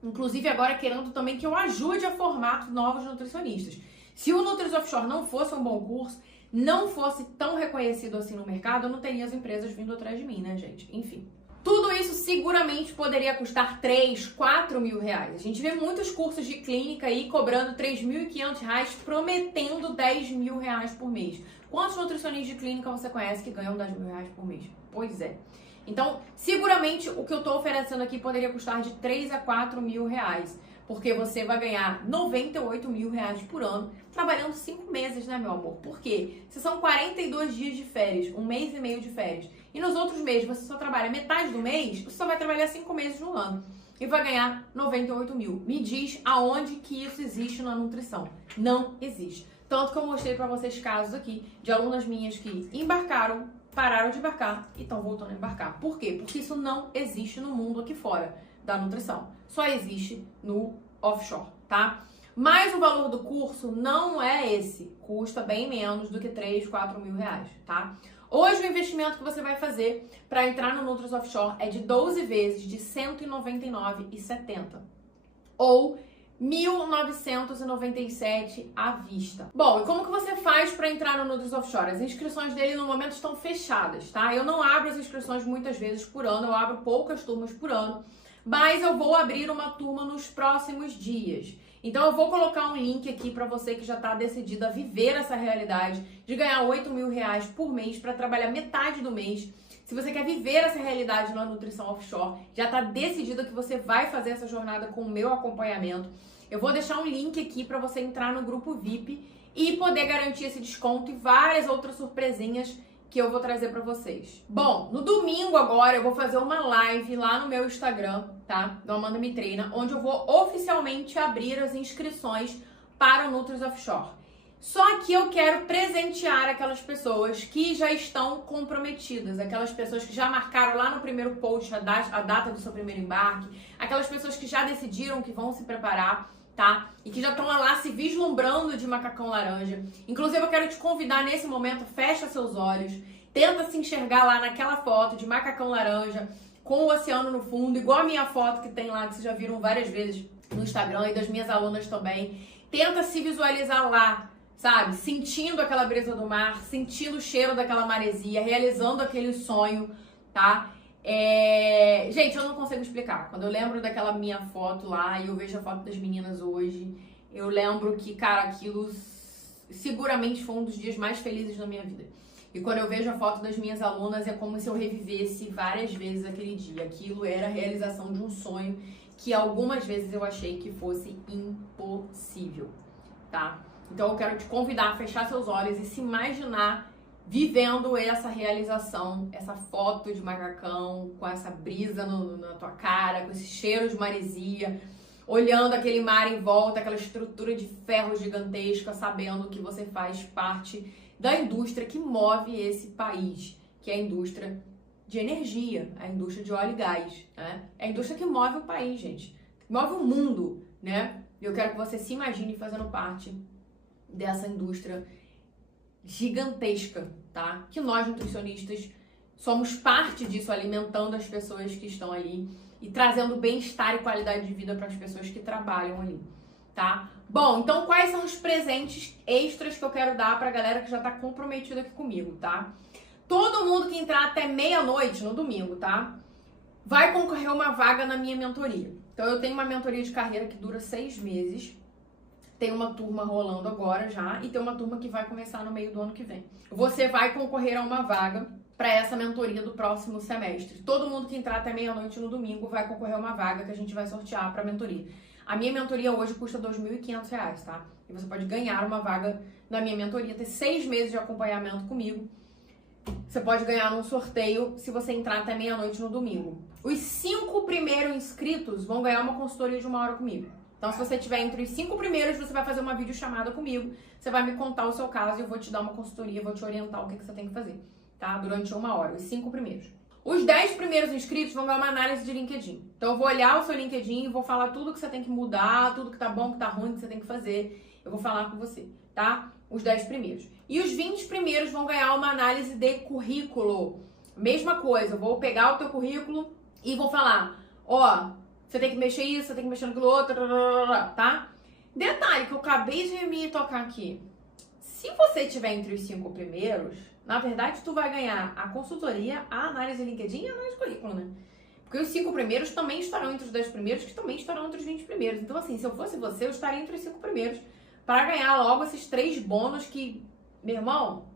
inclusive agora querendo também que eu ajude a formar novos nutricionistas. Se o Nutris Offshore não fosse um bom curso, não fosse tão reconhecido assim no mercado, eu não teria as empresas vindo atrás de mim, né, gente? Enfim. Tudo isso seguramente poderia custar 3, 4 mil reais. A gente vê muitos cursos de clínica aí cobrando 3.500 reais, prometendo 10 mil reais por mês. Quantos nutricionistas de clínica você conhece que ganham 10 mil reais por mês? Pois é. Então, seguramente o que eu estou oferecendo aqui poderia custar de 3 a 4 mil reais. Porque você vai ganhar 98 mil reais por ano, trabalhando 5 meses, né, meu amor? Por quê? Se são 42 dias de férias, 1 mês e meio de férias, e nos outros meses você só trabalha metade do mês, você só vai trabalhar 5 meses no ano. E vai ganhar 98 mil. Me diz aonde que isso existe na nutrição. Não existe. Tanto que eu mostrei pra vocês casos aqui de alunas minhas que embarcaram, pararam de embarcar e estão voltando a embarcar. Por quê? Porque isso não existe no mundo aqui fora da nutrição. Só existe no offshore, tá? Mas o valor do curso não é esse. Custa bem menos do que 3, 4 mil reais, tá? Hoje o investimento que você vai fazer para entrar no Nutris Offshore é de 12 vezes de R$ 199,70 ou R$ 1.997 à vista. Bom, e como que você faz para entrar no Nutris Offshore? As inscrições dele no momento estão fechadas, tá? Eu não abro as inscrições muitas vezes por ano, eu abro poucas turmas por ano, mas eu vou abrir uma turma nos próximos dias. Então eu vou colocar um link aqui para você que já está decidido a viver essa realidade de ganhar 8 mil reais por mês para trabalhar metade do mês. Se você quer viver essa realidade na nutrição offshore, já está decidido que você vai fazer essa jornada com o meu acompanhamento, eu vou deixar um link aqui para você entrar no grupo VIP e poder garantir esse desconto e várias outras surpresinhas que eu vou trazer para vocês. Bom, no domingo agora eu vou fazer uma live lá no meu Instagram, tá? Do Amanda Me Treina, onde eu vou oficialmente abrir as inscrições para o Nutris Offshore. Só que eu quero presentear aquelas pessoas que já estão comprometidas, aquelas pessoas que já marcaram lá no primeiro post a data do seu primeiro embarque, aquelas pessoas que já decidiram que vão se preparar, tá? E que já estão lá se vislumbrando de macacão laranja. Inclusive, eu quero te convidar nesse momento, fecha seus olhos, tenta se enxergar lá naquela foto de macacão laranja, com o oceano no fundo, igual a minha foto que tem lá, que vocês já viram várias vezes no Instagram e das minhas alunas também. Tenta se visualizar lá, sabe? Sentindo aquela brisa do mar, sentindo o cheiro daquela maresia, realizando aquele sonho, tá? Gente, eu não consigo explicar. Quando eu lembro daquela minha foto lá e eu vejo a foto das meninas hoje, eu lembro que, cara, aquilo seguramente foi um dos dias mais felizes da minha vida. E quando eu vejo a foto das minhas alunas, é como se eu revivesse várias vezes aquele dia. Aquilo era a realização de um sonho que algumas vezes eu achei que fosse impossível, tá? Então eu quero te convidar a fechar seus olhos e se imaginar vivendo essa realização, essa foto de macacão, com essa brisa na tua cara, com esse cheiro de maresia, olhando aquele mar em volta, aquela estrutura de ferro gigantesca, sabendo que você faz parte da indústria que move esse país, que é a indústria de energia, a indústria de óleo e gás, né? É a indústria que move o país, gente, move o mundo, né? E eu quero que você se imagine fazendo parte dessa indústria gigantesca, tá? Que nós nutricionistas somos parte disso, alimentando as pessoas que estão ali e trazendo bem-estar e qualidade de vida para as pessoas que trabalham ali, tá? Bom, então quais são os presentes extras que eu quero dar pra galera que já tá comprometida aqui comigo, tá? Todo mundo que entrar até meia-noite no domingo, tá? Vai concorrer uma vaga na minha mentoria. Então eu tenho uma mentoria de carreira que dura 6 meses. Tem uma turma rolando agora já e tem uma turma que vai começar no meio do ano que vem. Você vai concorrer a uma vaga para essa mentoria do próximo semestre. Todo mundo que entrar até meia-noite no domingo vai concorrer a uma vaga que a gente vai sortear para a mentoria. A minha mentoria hoje custa R$ 2.500, tá? E você pode ganhar uma vaga na minha mentoria, ter 6 meses de acompanhamento comigo. Você pode ganhar num sorteio se você entrar até meia-noite no domingo. Os 5 primeiros inscritos vão ganhar uma consultoria de 1 hora comigo. Então, se você estiver entre os 5 primeiros, você vai fazer uma videochamada comigo, você vai me contar o seu caso e eu vou te dar uma consultoria, vou te orientar o que você tem que fazer, tá? Durante 1 hora, os 5 primeiros. Os 10 primeiros inscritos vão ganhar uma análise de LinkedIn. Então, eu vou olhar o seu LinkedIn e vou falar tudo que você tem que mudar, tudo que tá bom, que tá ruim, que você tem que fazer. Eu vou falar com você, tá? Os 10 primeiros. E os 20 primeiros vão ganhar uma análise de currículo. Mesma coisa, eu vou pegar o teu currículo e vou falar, ó, você tem que mexer isso, você tem que mexer naquilo outro, tá? Detalhe que eu acabei de me tocar aqui. Se você estiver entre os 5 primeiros, na verdade, tu vai ganhar a consultoria, a análise de LinkedIn e a análise de currículo, né? Porque os 5 primeiros também estarão entre os 10 primeiros, que também estarão entre os 20 primeiros. Então, assim, se eu fosse você, eu estaria entre os 5 primeiros para ganhar logo esses 3 bônus que, meu irmão,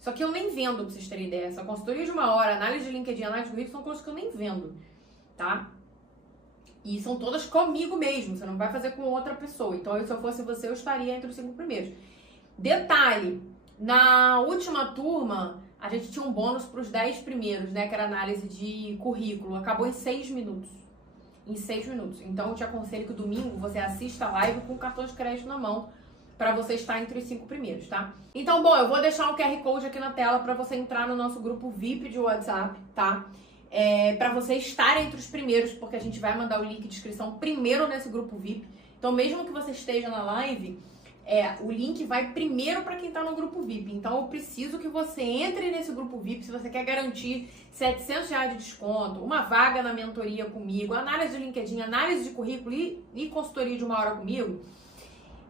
só que eu nem vendo, pra vocês terem ideia. Essa consultoria de 1 hora, análise de LinkedIn, análise do Wix, são coisas que eu nem vendo, tá? E são todas comigo mesmo, você não vai fazer com outra pessoa. Então, se eu fosse você, eu estaria entre os 5 primeiros. Detalhe, na última turma, a gente tinha um bônus para os 10 primeiros, né? Que era análise de currículo. Acabou em 6 minutos. Em 6 minutos. Então, eu te aconselho que domingo você assista a live com o cartão de crédito na mão para você estar entre os 5 primeiros, tá? Então, bom, eu vou deixar um QR Code aqui na tela para você entrar no nosso grupo VIP de WhatsApp, tá? Para você estar entre os primeiros, porque a gente vai mandar o link de inscrição primeiro nesse grupo VIP. Então, mesmo que você esteja na live, o link vai primeiro para quem tá no grupo VIP. Então, eu preciso que você entre nesse grupo VIP se você quer garantir R$700 de desconto, uma vaga na mentoria comigo, análise de LinkedIn, análise de currículo e consultoria de 1 hora comigo.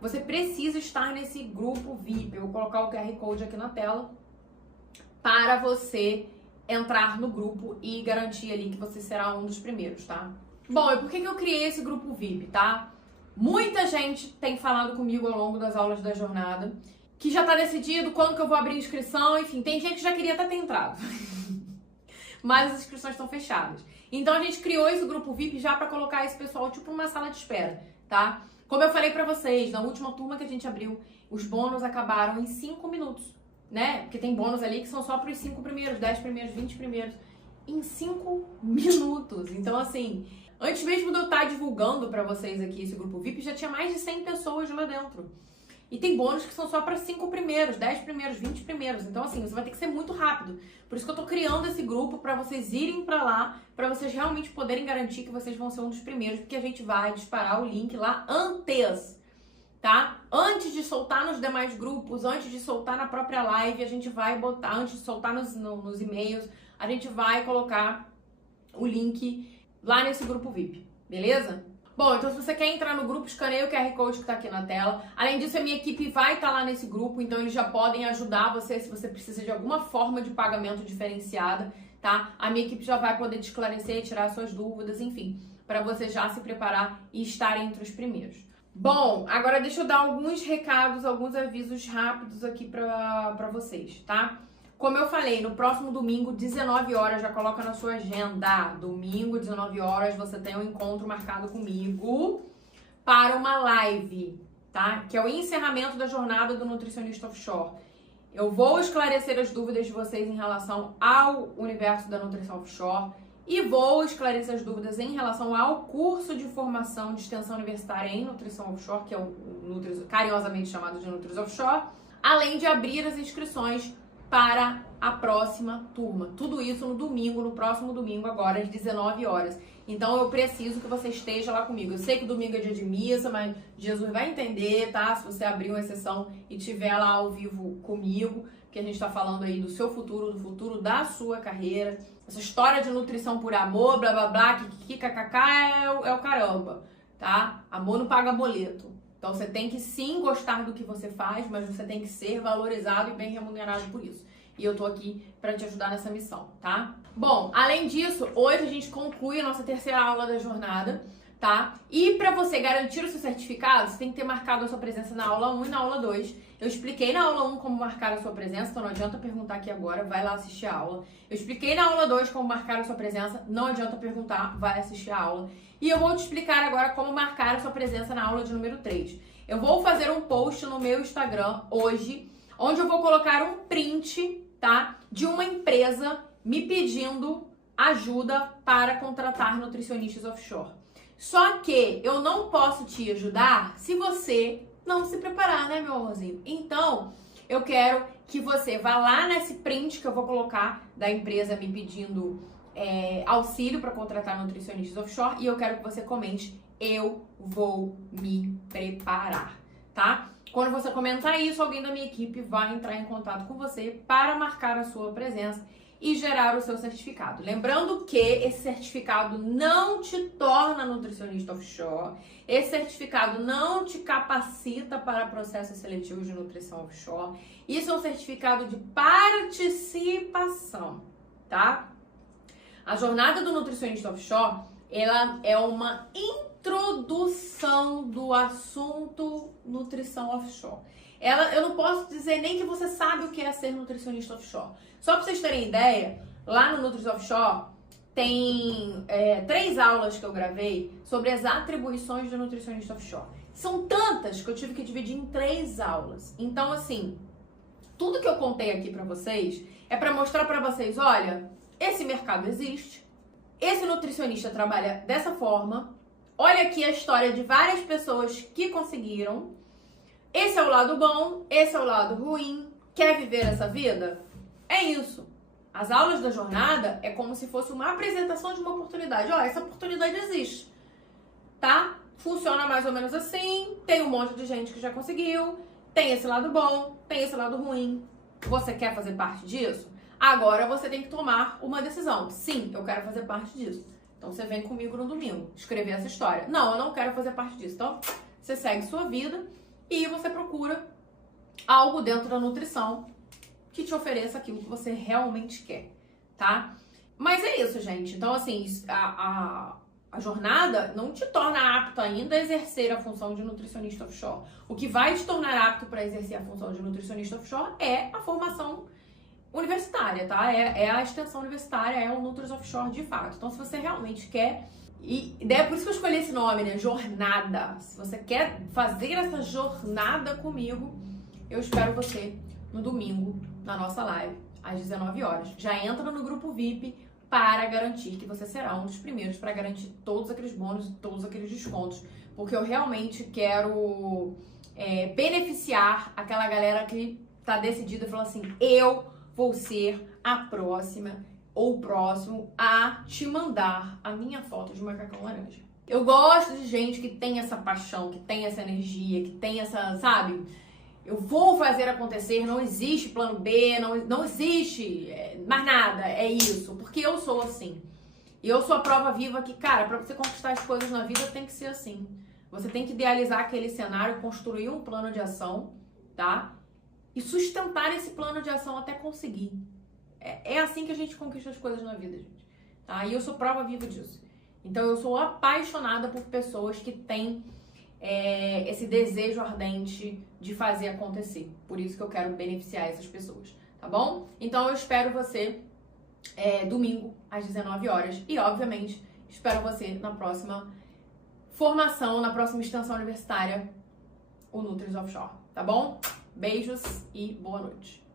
Você precisa estar nesse grupo VIP. Eu vou colocar o QR Code aqui na tela para você entrar no grupo e garantir ali que você será um dos primeiros, tá? Bom, e por que eu criei esse grupo VIP, tá? Muita gente tem falado comigo ao longo das aulas da jornada que já tá decidido quando que eu vou abrir inscrição, enfim, tem gente que já queria até ter entrado. Mas as inscrições estão fechadas. Então a gente criou esse grupo VIP já para colocar esse pessoal tipo numa sala de espera, tá? Como eu falei pra vocês, na última turma que a gente abriu, os bônus acabaram em 5 minutos, né? Porque tem bônus ali que são só pros 5 primeiros, 10 primeiros, 20 primeiros. Em 5 minutos. Então, assim, antes mesmo de eu estar divulgando pra vocês aqui esse grupo VIP, já tinha mais de 100 pessoas lá dentro. E tem bônus que são só para 5 primeiros, 10 primeiros, 20 primeiros. Então, assim, você vai ter que ser muito rápido. Por isso que eu tô criando esse grupo para vocês irem para lá, para vocês realmente poderem garantir que vocês vão ser um dos primeiros, porque a gente vai disparar o link lá antes, tá? Antes de soltar nos demais grupos, antes de soltar na própria live, a gente vai botar, antes de soltar nos e-mails, a gente vai colocar o link lá nesse grupo VIP, beleza? Bom, então se você quer entrar no grupo, escaneia o QR Code que tá aqui na tela. Além disso, a minha equipe vai estar lá nesse grupo, então eles já podem ajudar você se você precisa de alguma forma de pagamento diferenciada, tá? A minha equipe já vai poder te esclarecer, tirar suas dúvidas, enfim, para você já se preparar e estar entre os primeiros. Bom, agora deixa eu dar alguns recados, alguns avisos rápidos aqui pra vocês, tá? Como eu falei, no próximo domingo, 19 horas, já coloca na sua agenda. Domingo, 19 horas, você tem um encontro marcado comigo para uma live, tá? Que é o encerramento da jornada do nutricionista offshore. Eu vou esclarecer as dúvidas de vocês em relação ao universo da nutrição offshore e vou esclarecer as dúvidas em relação ao curso de formação de extensão universitária em nutrição offshore, que é o carinhosamente chamado de Nutris Offshore, além de abrir as inscrições para a próxima turma. Tudo isso no domingo, no próximo domingo, agora às 19 horas. Então eu preciso que você esteja lá comigo. Eu sei que domingo é dia de missa, mas Jesus vai entender, tá? Se você abrir uma exceção e estiver lá ao vivo comigo, que a gente tá falando aí do seu futuro, do futuro da sua carreira. Essa história de nutrição por amor, blá blá blá, kkk, é o caramba, tá? Amor não paga boleto. Então você tem que sim gostar do que você faz, mas você tem que ser valorizado e bem remunerado por isso. E eu tô aqui para te ajudar nessa missão, tá? Bom, além disso, hoje a gente conclui a nossa terceira aula da jornada, tá? E para você garantir o seu certificado, você tem que ter marcado a sua presença na aula 1 e na aula 2. Eu expliquei na aula 1 como marcar a sua presença, então não adianta perguntar aqui agora, vai lá assistir a aula. Eu expliquei na aula 2 como marcar a sua presença, não adianta perguntar, vai assistir a aula. E eu vou te explicar agora como marcar a sua presença na aula de número 3. Eu vou fazer um post no meu Instagram hoje, onde eu vou colocar um print, tá? De uma empresa me pedindo ajuda para contratar nutricionistas offshore. Só que eu não posso te ajudar se você não se preparar, né, meu amorzinho? Então, eu quero que você vá lá nesse print que eu vou colocar da empresa me pedindo auxílio para contratar nutricionistas offshore e eu quero que você comente: eu vou me preparar, tá? Quando você comentar isso, alguém da minha equipe vai entrar em contato com você para marcar a sua presença e gerar o seu certificado. Lembrando que esse certificado não te torna nutricionista offshore, esse certificado não te capacita para processos seletivos de nutrição offshore. Isso é um certificado de participação, tá? A jornada do nutricionista offshore, ela é uma introdução do assunto nutrição offshore. Eu não posso dizer nem que você sabe o que é ser nutricionista offshore. Só para vocês terem ideia, lá no Nutris Offshore tem 3 aulas que eu gravei sobre as atribuições do nutricionista offshore. São tantas que eu tive que dividir em 3 aulas. Então, assim, tudo que eu contei aqui pra vocês é pra mostrar pra vocês, olha, esse mercado existe, esse nutricionista trabalha dessa forma, olha aqui a história de várias pessoas que conseguiram, esse é o lado bom, esse é o lado ruim, quer viver essa vida? É isso. As aulas da jornada é como se fosse uma apresentação de uma oportunidade. Ó, essa oportunidade existe, tá? Funciona mais ou menos assim, tem um monte de gente que já conseguiu, tem esse lado bom, tem esse lado ruim. Você quer fazer parte disso? Agora você tem que tomar uma decisão. Sim, eu quero fazer parte disso. Então você vem comigo no domingo, escrever essa história. Não, eu não quero fazer parte disso. Então você segue sua vida e você procura algo dentro da nutrição que te ofereça aquilo que você realmente quer, tá? Mas é isso, gente. Então, assim, a jornada não te torna apto ainda a exercer a função de nutricionista offshore. O que vai te tornar apto para exercer a função de nutricionista offshore é a formação universitária, tá? É a extensão universitária, é o Nutris Offshore de fato. Então, se você realmente quer... E é por isso que eu escolhi esse nome, né? Jornada. Se você quer fazer essa jornada comigo, eu espero você no domingo, na nossa live, às 19 horas. Já entra no grupo VIP para garantir que você será um dos primeiros para garantir todos aqueles bônus e todos aqueles descontos. Porque eu realmente quero beneficiar aquela galera que tá decidida e falou assim, eu vou ser a próxima ou próximo a te mandar a minha foto de macacão laranja. Eu gosto de gente que tem essa paixão, que tem essa energia, que tem essa, sabe? Eu vou fazer acontecer, não existe plano B, não existe mais nada, é isso. Porque eu sou assim. E eu sou a prova viva que, cara, pra você conquistar as coisas na vida tem que ser assim. Você tem que idealizar aquele cenário, construir um plano de ação, tá? E sustentar esse plano de ação até conseguir. É assim que a gente conquista as coisas na vida, gente. Tá? E eu sou prova viva disso. Então eu sou apaixonada por pessoas que têm esse desejo ardente de fazer acontecer. Por isso que eu quero beneficiar essas pessoas, tá bom? Então eu espero você domingo às 19 horas. E obviamente espero você na próxima formação, na próxima extensão universitária, o Nutris Offshore, tá bom? Beijos e boa noite.